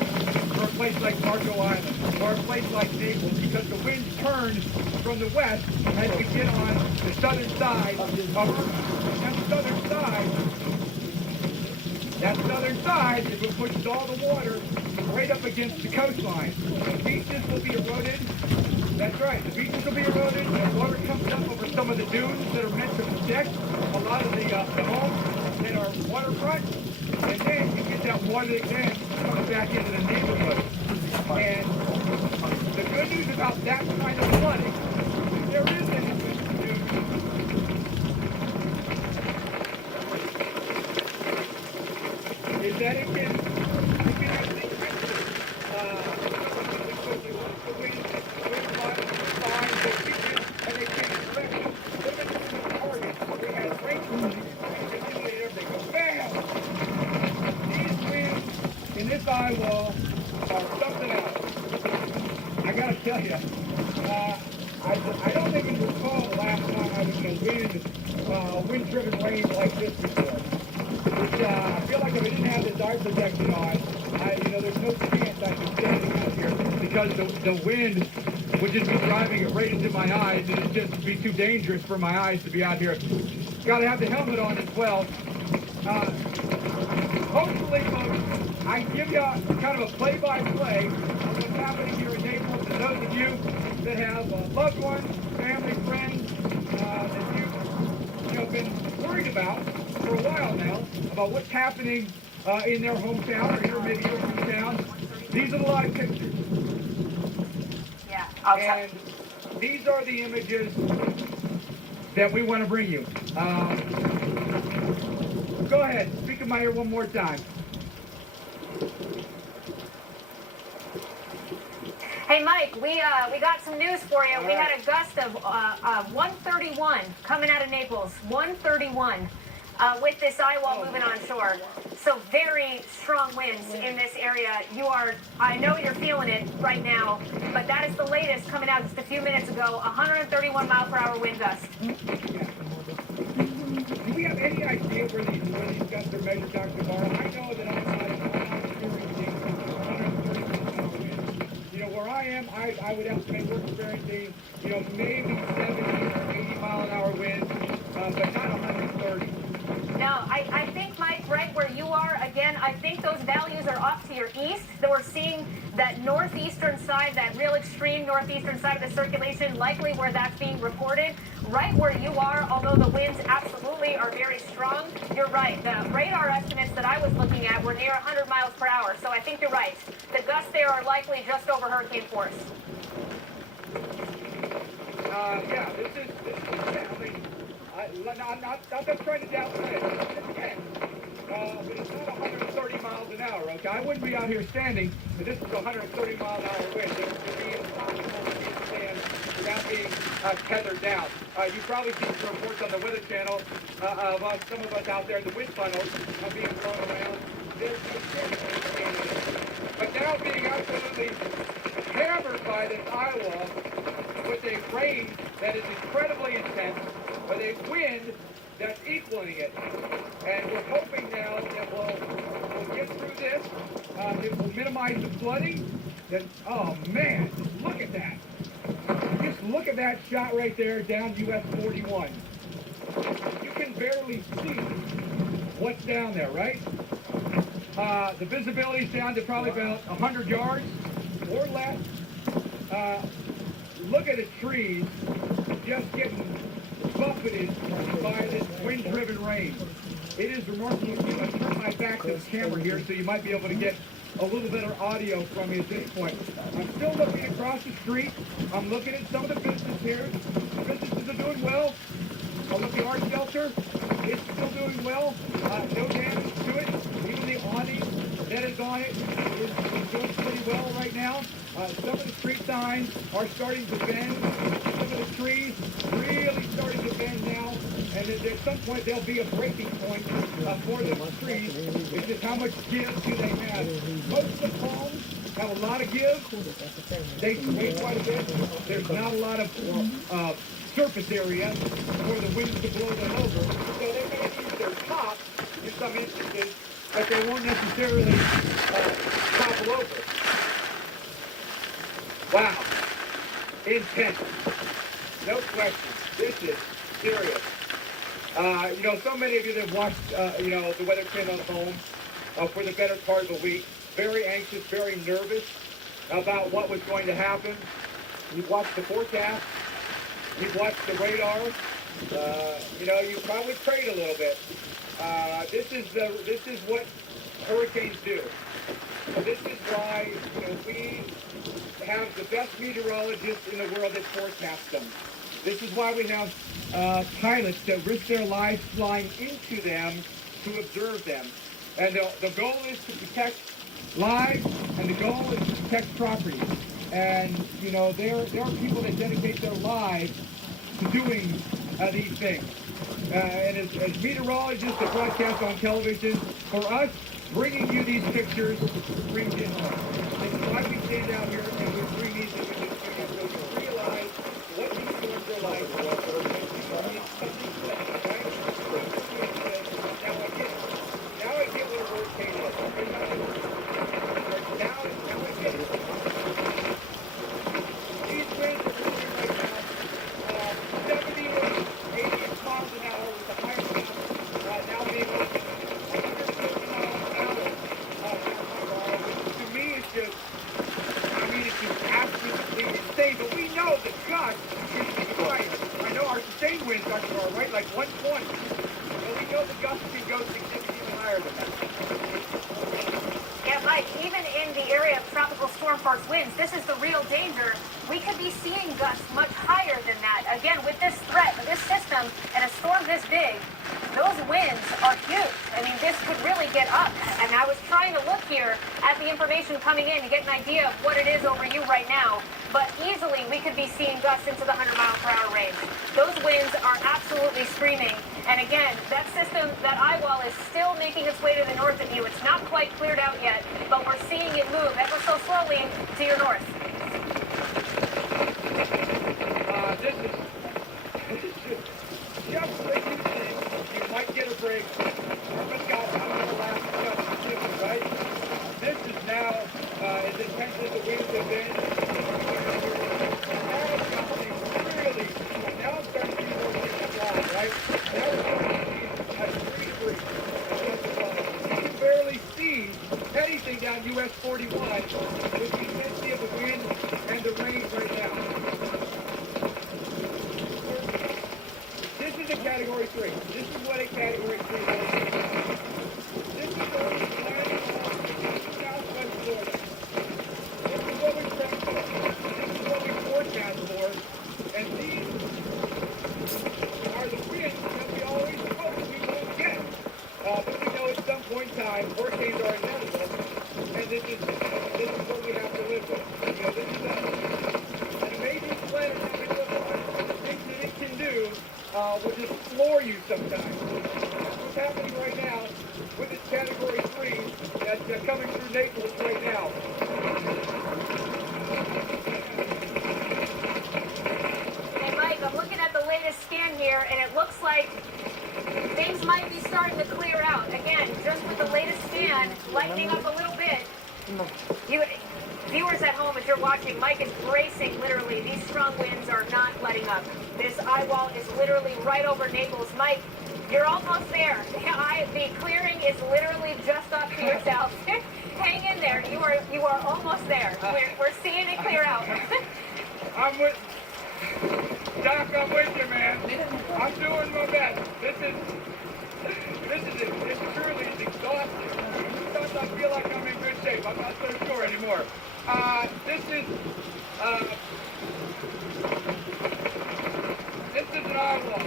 for a place like Marco Island or a place like Naples, because the winds turn from the west as we get on the southern side of Irma. That southern side is what pushes all the water right up against the coastline. The beaches will be eroded. That's right, the beaches will be eroded. The water comes up over some of the dunes that are meant to protect a lot of the homes that are waterfront. And then you get that water that then comes back into the neighborhood. And the good news about that kind of flooding, if there is anything to do, is that it can actually in this eye wall are something else. I gotta tell you, I don't even recall the last time I was in a wind-driven rain like this before. Which I feel like if I didn't have this eye protection on, there's no chance I'd be standing out here, because the wind would just be driving it right into my eyes, and it'd just be too dangerous for my eyes to be out here. Got to have the helmet on as well. Hopefully, folks, I can give you kind of a play-by-play of what's happening here in Naples. And those of you that have loved ones, family, friends that you've been worried about for a while now about what's happening in their hometown, or here maybe your hometown, these are the live pictures. Yeah. And these are the images that we want to bring you. Go ahead, speak in my ear one more time. Hey, Mike, we got some news for you. We had a gust of 131 coming out of Naples. 131. with this eye wall moving on shore. So very strong winds in this area. I know you're feeling it right now, but that is the latest coming out just a few minutes ago, 131 mile per hour wind gust. Do we have any idea where these gusts are measured, Dr. Barr? I know that I'm not experiencing 130 mile an hour winds. You know, where I am, I would estimate we're experiencing, maybe 70 or 80 mile an hour winds, but not 130. No, I think, Mike, right where you are, again, I think those values are off to your east. That we're seeing that northeastern side, that real extreme northeastern side of the circulation, likely where that's being reported. Right where you are, although the winds absolutely are very strong, you're right. The radar estimates that I was looking at were near 100 miles per hour, so I think you're right. The gusts there are likely just over hurricane force. Yeah, this is I mean, I'm not trying to downplay it. But it's not 130 miles an hour, okay? I wouldn't be out here standing if this was 130 mile an hour wind. It would be impossible for me to stand without being tethered down. You've probably seen some reports on the Weather Channel of some of us out there in the wind tunnels being blown around. But now being absolutely hammered by this Iowa with a rain that is incredibly intense, with a wind that's equaling it. And we're hoping now that we'll get through this. It will minimize the flooding. Then, oh man, look at that. Just look at that shot right there down US 41. You can barely see what's down there, right? The visibility's down to probably about 100 yards or less. Look at the trees just getting buffeted by this wind-driven rain. It is remarkable. I'm going to turn my back to the camera here so you might be able to get a little better audio from me at this point. I'm still looking across the street. I'm looking at some of the businesses here. The businesses are doing well. I look at the art shelter. It's still doing well. No damage to it. Even the awning that is on it is doing pretty well right now. Some of the street signs are starting to bend. Some of the trees really starting to bend now. And at some point there'll be a breaking point for those trees. It's just how much give do they have. Most of the palms have a lot of give. They sway quite a bit. There's not a lot of surface area for the winds to blow them over. So they may use their tops in some instances, but they won't necessarily topple over. Wow. Intense. No question. This is serious. So many of you that have watched, the Weather Channel at home for the better part of a week, very anxious, very nervous about what was going to happen. You've watched the forecast. You've watched the radar. You probably prayed a little bit. This is what hurricanes do. This is why we have the best meteorologists in the world that forecast them. This is why we have pilots that risk their lives flying into them to observe them. And the goal is to protect lives, and the goal is to protect property. And there are people that dedicate their lives to doing these things. And as meteorologists that broadcast on television, for us, bringing you these pictures brings it home. It's why we stand out here and we bring these images to you, so you realize what these storms are like. Now I get what a hurricane is. Now I get it. These winds are moving right now 70 to 80 miles an hour with the higher winds now being over 150 miles an hour. To me, it's just absolutely insane. But we know the gusts is right. I know our sustained winds are right, like 120. But we know the gusts can go significantly higher than that. Yeah, Mike, even in the area of tropical storm force winds, this is the real danger. We could be seeing gusts much higher than that. Again, with this threat, with this system, and a storm this big, those winds are huge. I mean, this could really get up. And I was trying to look here at the information coming in to get an idea of what it is over you right now. But easily, we could be seeing gusts into the 100 mile per hour range. Those winds are absolutely screaming. And again, that system, that making its way to the north of you. It's not quite cleared out yet, but we're seeing it move ever so slowly to your north. This is just like you think. You might get a break. Irma's got another last touch, right? This is now, as intense as the winds have been, now it's something really, now I'm starting to see more things wrong, right? Now we're starting to see at 3 degrees. You can barely see anything down US 41 with the intensity of the wind and the rain right now. This is a Category 3. This is what a Category 3 is. This is what we plan on southwest Florida. This is what we train for. This is what we forecast for. And these are the winds that we always hope we won't get. But we know at some point in time, hurricanes are inevitable. And this is what we have to live with. You know, this is an amazing planet that we live on. The things that it can do will just floor you sometimes. That's what's happening right now with this Category 3 that's coming through Naples right now. Hey Mike, I'm looking at the latest scan here, and it looks like things might be starting to clear out. Again, just with the latest scan, lightening up a little bit. Viewers at home, as you're watching, Mike is bracing literally. These strong winds are not letting up. This eye wall is literally right over Naples. Mike, you're almost there. The clearing is literally just off to your south. Hang in there. You are almost there. We're seeing it clear out. I'm with Doc. I'm with you, man. I'm doing my best. This is truly exhausting. Sometimes I feel like I'm in good shape. I'm not so sure anymore. This is an eye wall.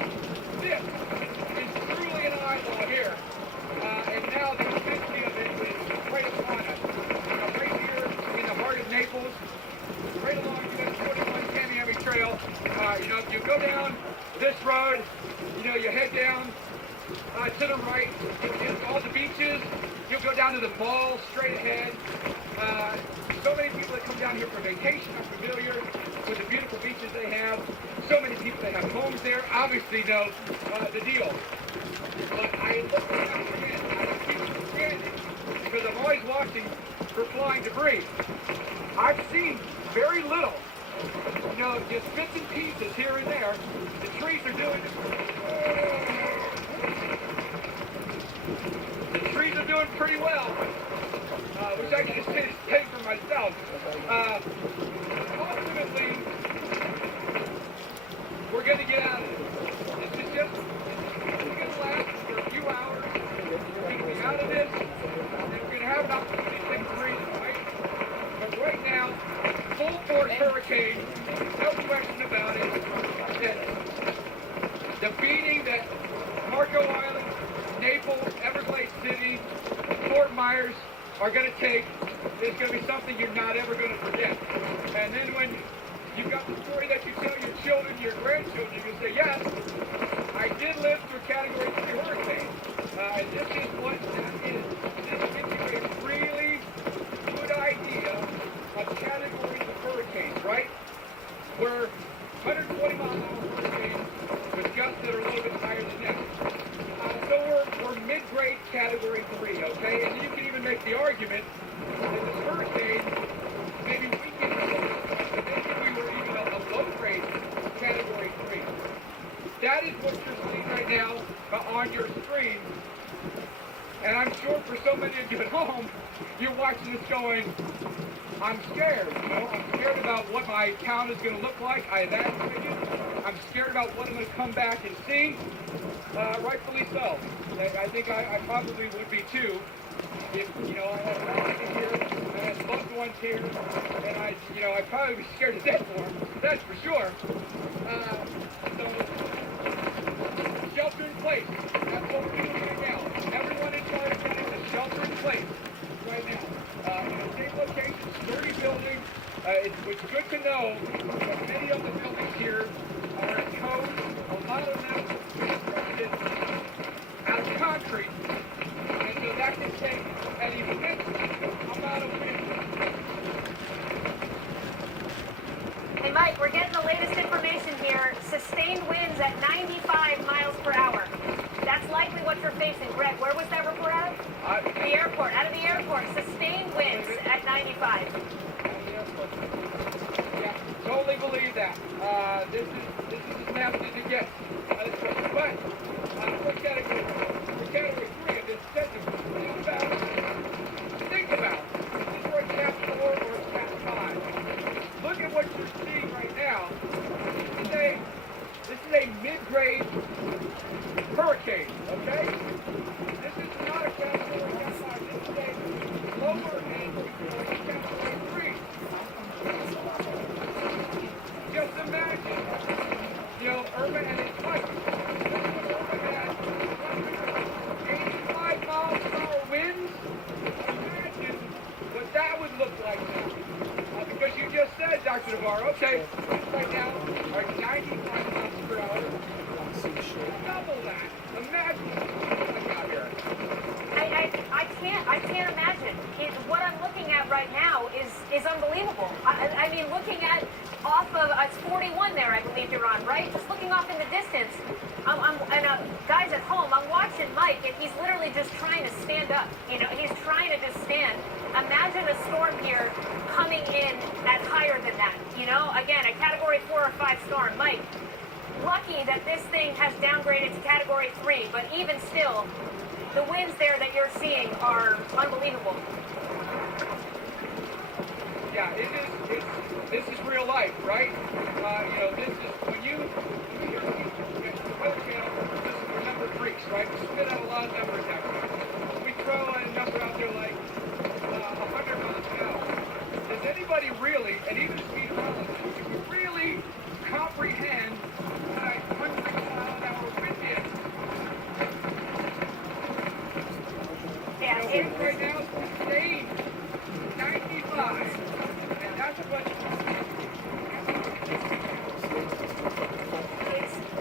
This is truly an eye wall here. And now the intensity of it is right upon us. Right here in the heart of Naples, right along US 41 Tamiami Trail. If you go down this road, you head down to the right, you'll get all the beaches. You'll go down to the mall straight ahead. So many people that come down here for vacation are familiar with the beautiful beaches they have. So many people that have homes there obviously know the deal. But I look around again, I keep standing because I'm always watching for flying debris. I've seen very little, just bits and pieces here and there. The trees are doing it. The trees are doing pretty well. Which I can just take for myself. Ultimately, we're going to get out of this. This is just going to last for a few hours. We're going to be out of this, and we're going to have an opportunity to take a breathe, right? But right now, full force hurricane, no question about it. The beating that Marco Island, Naples, Everglades City, Fort Myers are going to take is going to be something you're not ever going to forget. And then when you've got the story that you tell your children, your grandchildren, you can say, yes, I did live through Category 3 hurricane. And this is what that is. This gives you a really good idea of categories of hurricanes, right? Where 120-mile-an-hour hurricanes with gusts that are a little bit higher than that. So we're mid-grade Category 3, okay? And you can even make the argument that this hurricane maybe weakened a little bit. Maybe we were even a low-grade Category 3. That is what you're seeing right now on your screen. And I'm sure for so many of you at home, you're watching this going, I'm scared, I'm scared about what my town is going to look like. I evacuated. I'm scared about what I'm going to come back and see. Rightfully so. I think I probably would be too. If, I had family here, I had loved ones here, and I'd probably be scared to death for them. That's for sure. So, shelter in place. That's what we're doing right now. Everyone in Florida County is shelter in place right now. In a safe location, sturdy building. It's good to know that many of the buildings here are in code. A lot of them are constructed out of concrete. And Okay, and you mix amount of wind. Hey, Mike, we're getting the latest information here. Sustained winds at 95 miles per hour. That's likely what you're facing. Greg, where was that report out of? The airport. Out of the airport. Sustained winds at 95. Yeah, totally believe that. This is as nasty as it gets. But for category 3 of this sentence, think about this is for a Cat 4 or a Cat 5. Look at what you're seeing right now. This is a mid-grade hurricane, okay? This is not a Cat 4 or Cat 5. This is a lower end category 3. Just imagine, Irma and its wife. Irma had 85 miles per hour winds. Imagine what that would look like now. Because you just said, Dr. Navarro, okay, right now are 95 miles per hour. Double that. Imagine what's out here. I can't imagine. What I'm looking at right now is unbelievable. I mean, looking at off of, it's 41 there, I believe you're on, right? Just looking off in the distance. Guys at home, I'm watching Mike, and he's literally just trying to stand up. He's trying to just stand. Imagine a storm here coming in at higher than that. Again, a category 4 or 5 storm. Mike, lucky that this thing has downgraded to category 3, but even still, the winds there that you're seeing are unbelievable. Yeah, this is real life, right? This is when you hear people at the weather channel, this is the number freaks, right? We spit out a lot of numbers out there. We throw a number out there like 100 miles an hour. Does anybody really, and even a meteorologist, if you really comprehend what a 100 mile an hour wind is? Yeah, Right now, it's staying 95. And that's what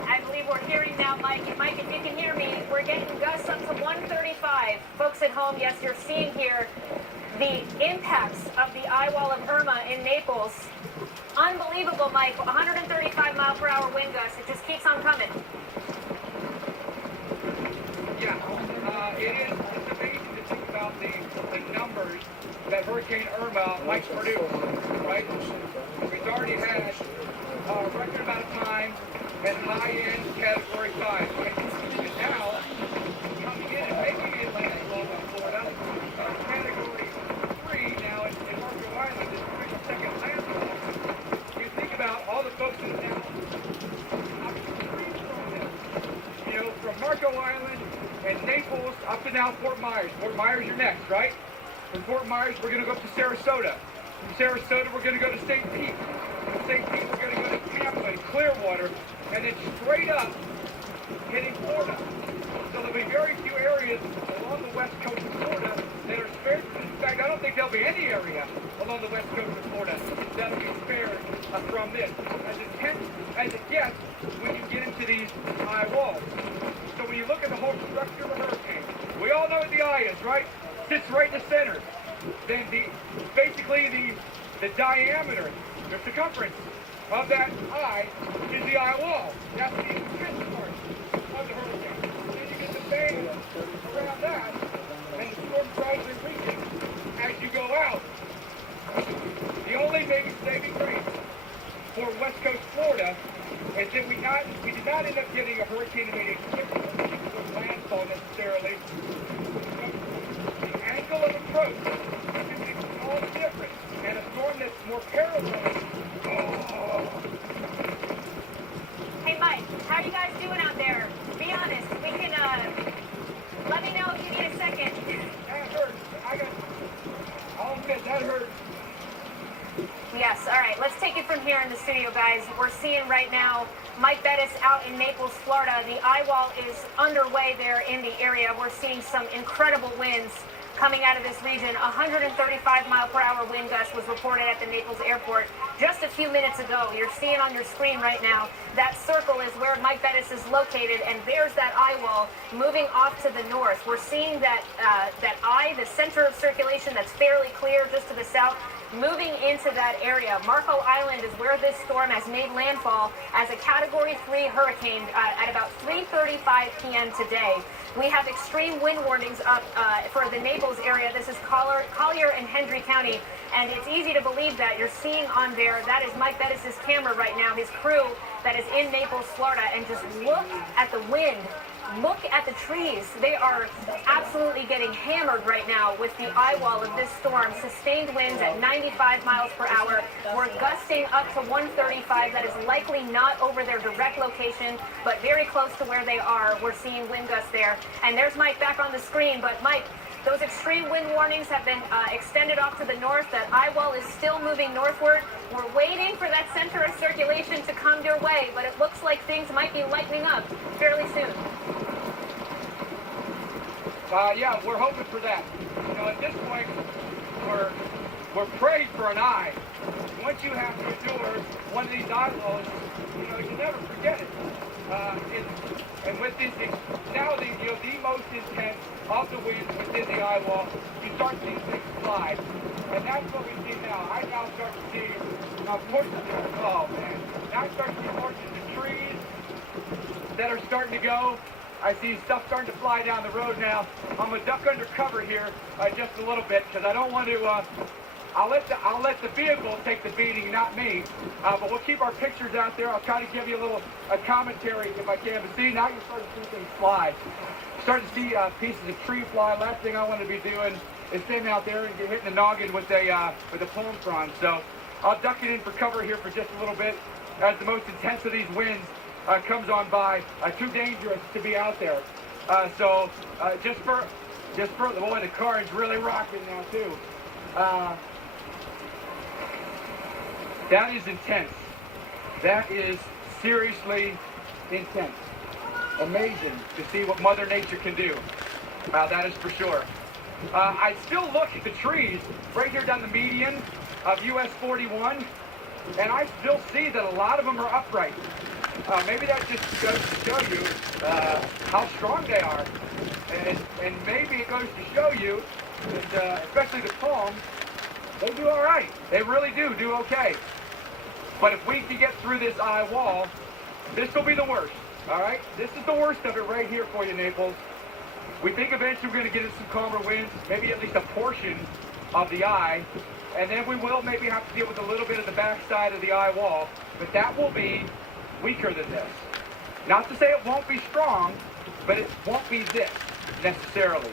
I believe we're hearing now, Mike. Mike, if you can hear me, we're getting gusts up to 135. Folks at home, yes, you're seeing here the impacts of the eye wall of Irma in Naples. Unbelievable, Mike. 135 mile per hour wind gusts. It just keeps on coming. Yeah, it's amazing to think about the numbers that Hurricane Irma might produce, right? We've already had a record amount of time at high-end category 5. And now, coming in and making it Atlantic Florida, category 3 now in Marco Island is pretty much second landfall. You think about all the folks that now from Marco Island and Naples up to now Fort Myers. Fort Myers, you're next, right? From Fort Myers, we're going to go up to Sarasota. From Sarasota, we're going to go to St. Pete. From St. Pete, we're going to go to Tampa and Clearwater, and then straight up hitting Florida. So there'll be very few areas along the west coast of Florida that are spared. In fact, I don't think there'll be any area along the west coast of Florida that'll be spared from this. As intense as it gets when you get into these eye walls. So when you look at the whole structure of a hurricane, we all know what the eye is, right? Sits right in the center. Then basically the diameter, the circumference of that eye is the eye wall. That's the intense part of the hurricane. Then you get the band around that, and the storm gradually weakens as you go out. The only maybe saving grace for West Coast Florida is that we did not end up getting a hurricane that made a landfall necessarily. The angle of approach is all different, and a storm that's more parallel. Hey, Mike, how you guys doing out there? Be honest. We can, let me know if you need a second. That hurts. I'll admit, that hurts. Yes, all right. Let's take it from here. here in the studio, guys. We're seeing right now Mike Bettis out in Naples, Florida. The eye wall is underway there in the area. We're seeing some incredible winds coming out of this region. 135-mile-per-hour wind gust was reported at the Naples airport just a few minutes ago. You're seeing on your screen right now, that circle is where Mike Bettis is located, and there's that eye wall moving off to the north. We're seeing that the center of circulation that's fairly clear just to the south, moving into that area. Marco Island is where this storm has made landfall as a Category 3 hurricane at about 3:35 p.m. today. We have extreme wind warnings up for the Naples area. This is Collier and Hendry County, and it's easy to believe that. You're seeing on there, that is Mike Bettis' camera right now, his crew that is in Naples, Florida, and just look at the wind. Look at the trees. They are absolutely getting hammered right now with the eye wall of this storm. Sustained winds at 95 miles per hour. We're gusting up to 135. That is likely not over their direct location, but very close to where they are. We're seeing wind gusts there. And there's Mike back on the screen. But Mike, those extreme wind warnings have been extended off to the north. That eye wall is still moving northward. We're waiting for that center of circulation to come your way, but it looks like things might be lightening up fairly soon. Yeah, we're hoping for that. You know, at this point, we're praying for an eye. Once you have to endure one of these eye walls, you know, you never forget it. And with this, now the most intense of the winds within the eye wall, you start seeing things fly. And that's what we see now. I now start to see portions of, oh man, now I start to see portions of trees that are starting to go. I see stuff starting to fly down the road now. I'm gonna duck under cover here just a little bit because I don't want to. I'll let the vehicle take the beating, not me. But we'll keep our pictures out there. I'll try to give you a commentary if I can. But see, now you're starting to see things fly. Starting to see pieces of tree fly. Last thing I want to be doing is standing out there and get hitting the noggin with a palm frond. So I'll duck it in for cover here for just a little bit as the most intense of these winds comes on by. Too dangerous to be out there. So just for boy, the car is really rocking now too. That is intense. That is seriously intense. Amazing to see what Mother Nature can do. That is for sure. I still look at the trees right here down the median of US 41, and I still see that a lot of them are upright. Maybe that just goes to show you how strong they are. And maybe it goes to show you that, especially the palms, they do all right. They really do okay. But if we can get through this eye wall, this will be the worst, all right? This is the worst of it right here for you, Naples. We think eventually we're going to get in some calmer winds, maybe at least a portion of the eye, and then we will maybe have to deal with a little bit of the backside of the eye wall, but that will be weaker than this. Not to say it won't be strong, but it won't be this necessarily,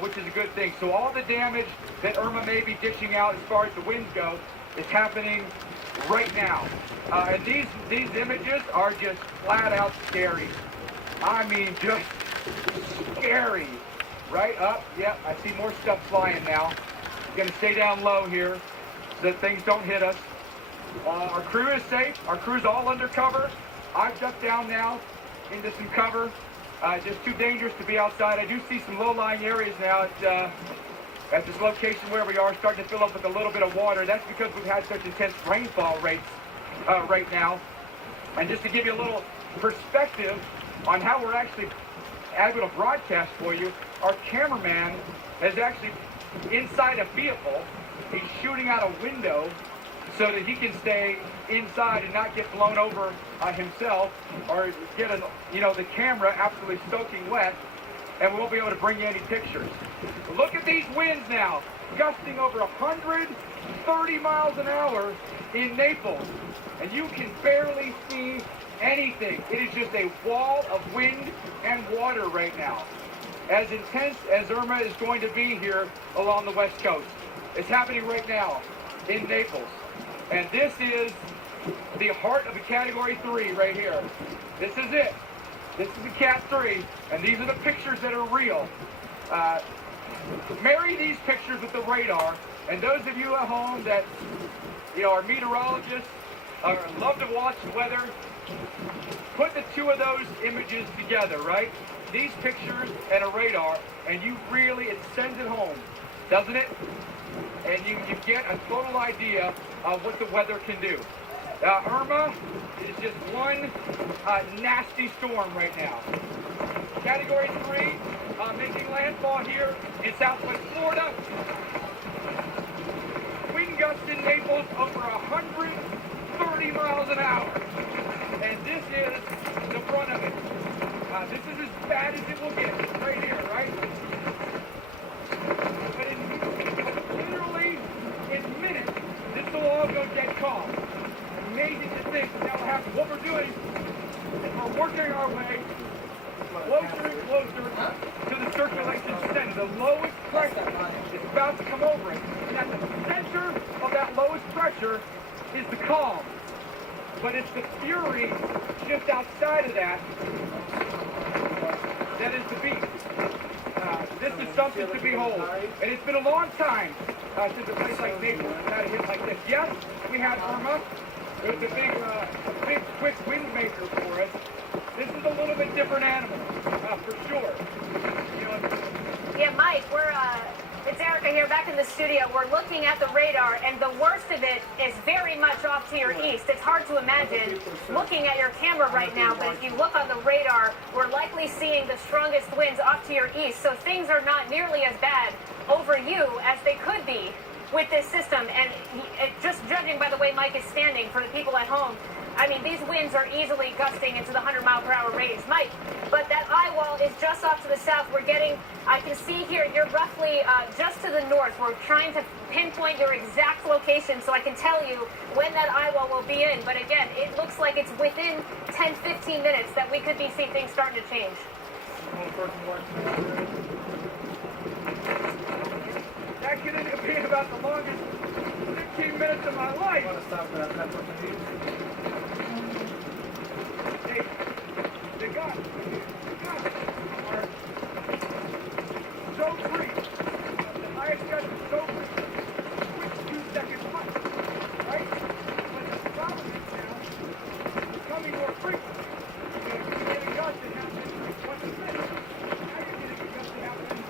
which is a good thing. So all the damage that Irma may be dishing out as far as the winds go is happening right now. And these images are just flat out scary. I mean, just scary. Right up, yep, I see more stuff flying now. Gonna stay down low here so that things don't hit us. Our crew is safe. Our crew's all under cover. I've ducked down now into some cover. Just too dangerous to be outside. I do see some low-lying areas now at this location where we are, starting to fill up with a little bit of water. That's because we've had such intense rainfall rates right now. And just to give you a little perspective on how we're actually able to broadcast for you, our cameraman is actually inside a vehicle. He's shooting out a window so that he can stay inside and not get blown over himself or get the camera absolutely soaking wet, and we won't be able to bring you any pictures. Look at these winds now, gusting over 130 miles an hour in Naples, and you can barely see anything. It is just a wall of wind and water right now. As intense as Irma is going to be here along the West Coast. It's happening right now in Naples. And this is the heart of a Category 3 right here. This is it. This is a Cat 3, and these are the pictures that are real. Marry these pictures with the radar, and those of you at home that are meteorologists, love to watch weather. Put the two of those images together, right? These pictures and a radar, and it sends it home, doesn't it? And you get a total idea of what the weather can do. Irma is just one nasty storm right now. Category 3, making landfall here in southwest Florida. Wind gusts in Naples over 130 miles an hour. And this is the front of it. This is as bad as it will get, right here, right? But literally, in minutes, this will all go dead calm. Amazing to think that will happen. What we're doing is we're working our way closer and closer to the circulation center. The lowest pressure is about to come over it. And at the center of that lowest pressure is the calm. But it's the fury just outside of that that is the beast. This is something to behold. And it's been a long time since a place like Naples has had a hit like this. Yes, we had Irma. It was a big, quick wind maker for us. This is a little bit different animal, for sure. Yeah, Mike, it's Erica here back in the studio. We're looking at the radar, and the worst of it is very much off to your east. It's hard to imagine looking at your camera right now, but if you look on the radar, we're likely seeing the strongest winds off to your east. So things are not nearly as bad over you as they could be with this system. And just judging by the way Mike is standing, for the people at home, I mean, these winds are easily gusting into the 100-mile-per-hour range. Mike, but that eye wall is just off to the south. I can see here, you're roughly just to the north. We're trying to pinpoint your exact location so I can tell you when that eye wall will be in. But again, it looks like it's within 10, 15 minutes that we could see things starting to change. That could end up being about the longest 15 minutes of my life. Hey, the guns are so free. The highest gun is so free. Quick 2-second punch, right? But the problem is now it's becoming more frequent. You're getting gusts that happen once a minute. Now you're getting a gust that happens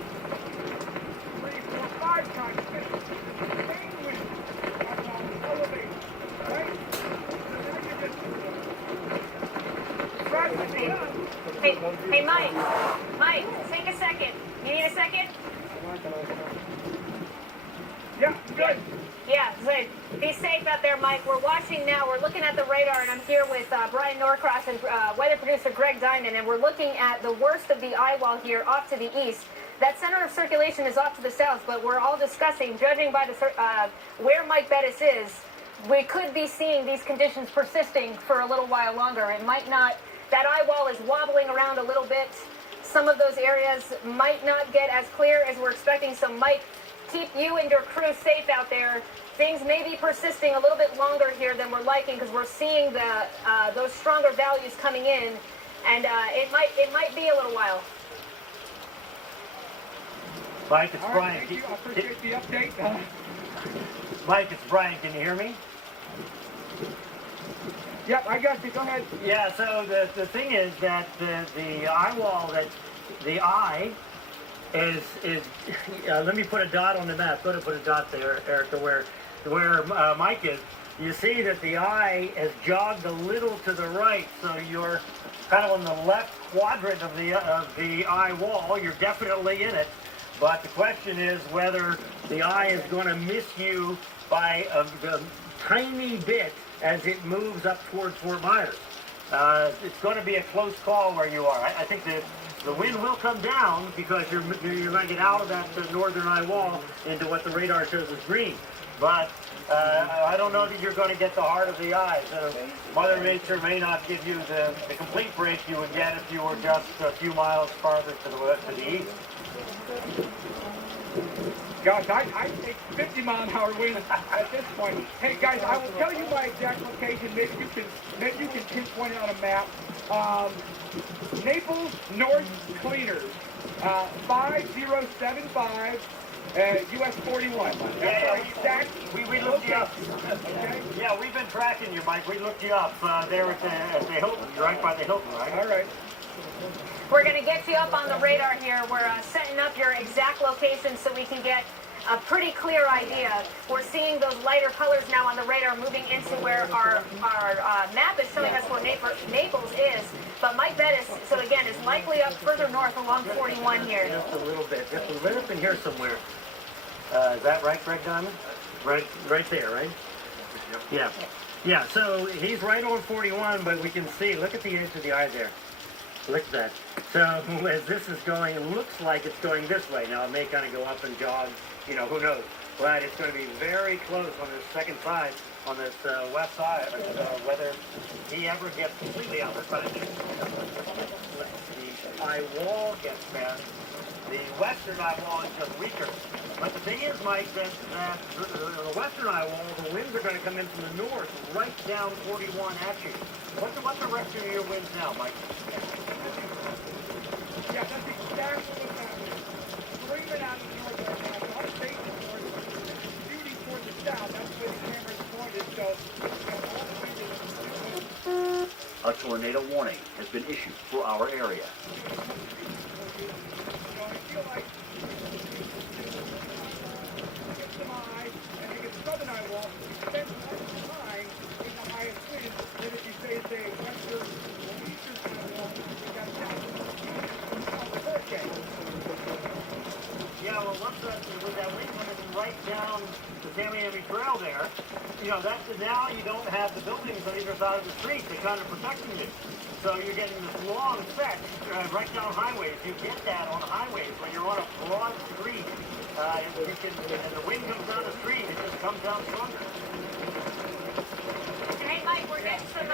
3, 4, 5 times a minute. The same wind at elevation, right? So now you're just Hey, Mike, take a second. You need a second? Yeah, good. Yeah, good. Be safe out there, Mike. We're watching now. We're looking at the radar, and I'm here with Brian Norcross and weather producer Greg Diamond, and we're looking at the worst of the eye wall here off to the east. That center of circulation is off to the south, but we're all discussing, judging by where Mike Bettis is, we could be seeing these conditions persisting for a little while longer. It might not. That eye wall is wobbling around a little bit. Some of those areas might not get as clear as we're expecting. So, Mike, keep you and your crew safe out there. Things may be persisting a little bit longer here than we're liking because we're seeing those stronger values coming in, and it might be a little while. Mike, it's All right, Brian. thank you. I appreciate the update. Mike, it's Brian. Can you hear me? Yep, I got you. Go ahead. Yeah, so the thing is that the eye wall, that the eye is let me put a dot on the map. Go to put a dot there, Erica, where Mike is. You see that the eye has jogged a little to the right, so you're kind of on the left quadrant of the eye wall. You're definitely in it, but the question is whether the eye is going to miss you by a tiny bit as it moves up towards Fort Myers. It's going to be a close call where you are. I think that the wind will come down because you're going to get out of that northern eye wall into what the radar shows as green. But I don't know that you're going to get the heart of the eye. So Mother Nature may not give you the complete break you would get if you were just a few miles farther to the east. Gosh, I take 50-mile-an-hour winds at this point. Hey, guys, I will tell you my exact location. Maybe you can pinpoint it on a map. Naples North Cleaners, 5075 US 41. That's Yeah, our exact we looked you up. Okay? Yeah, we've been tracking you, Mike. We looked you up there at the Hilton. You're right by the Hilton, right? All right. We're going to get you up on the radar here. We're setting up your exact location so we can get a pretty clear idea. We're seeing those lighter colors now on the radar moving into where our map is showing us where Naples is. But Mike Bettis, so again, is likely up further north along 41 here. Just a little bit. Just a little bit here somewhere. Is that right, Greg Diamond? Right there, right? Yep. Yeah. Yeah, so he's right on 41, but we can see, look at the edge of the eye there. Look at that. So as this is going, it looks like it's going this way. Now it may kind of go up and jog, you know, who knows. But it's going to be very close on this second side, on this west side, whether he ever gets completely out of the side. The eye wall gets bent. The western eye wall is just weaker. But the thing is, Mike, that the western eye wall, the winds are going to come in from the north, right down 41 at you. What's the direction of your winds now, Mike? Yeah, that's exactly what's happening. Screaming out of the north right now. So I'm facing north, shooting toward the south. That's where the camera's pointed. So, A tornado warning has been issued for our area. I feel like get some eye, and they get southern eye wall. Spend more time in the highest wind than if you say it's a western or eastern eye wall. You got south hurricane. Yeah, well, with that wind coming right down the San Miami Trail there, you know, now you don't have the buildings on either side of the street. They're kind of protecting you. So you're getting this long stretch right down highways. You get that on highways when you're on a broad street. And the wind comes down the street, it just comes down stronger. Hey, Mike, we're getting some...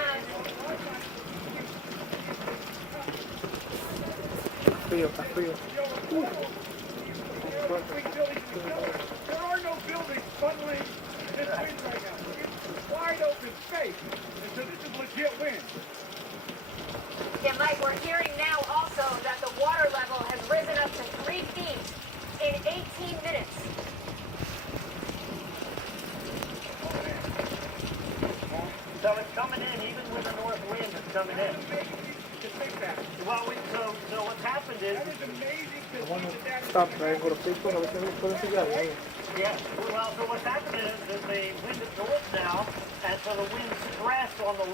There are no buildings funneling this wind right now. It's wide open space. And so this is legit wind. Yeah, Mike, we're hearing now also that the water level has risen up to 3 feet in 18 minutes. So it's coming in, even with the north wind, it's coming in. Well, so what's happened is... That is amazing to see that. Stop, man. Go to Facebook. Put it together. Yeah, well, so what's happened is that the wind is north now, and so the wind stress on the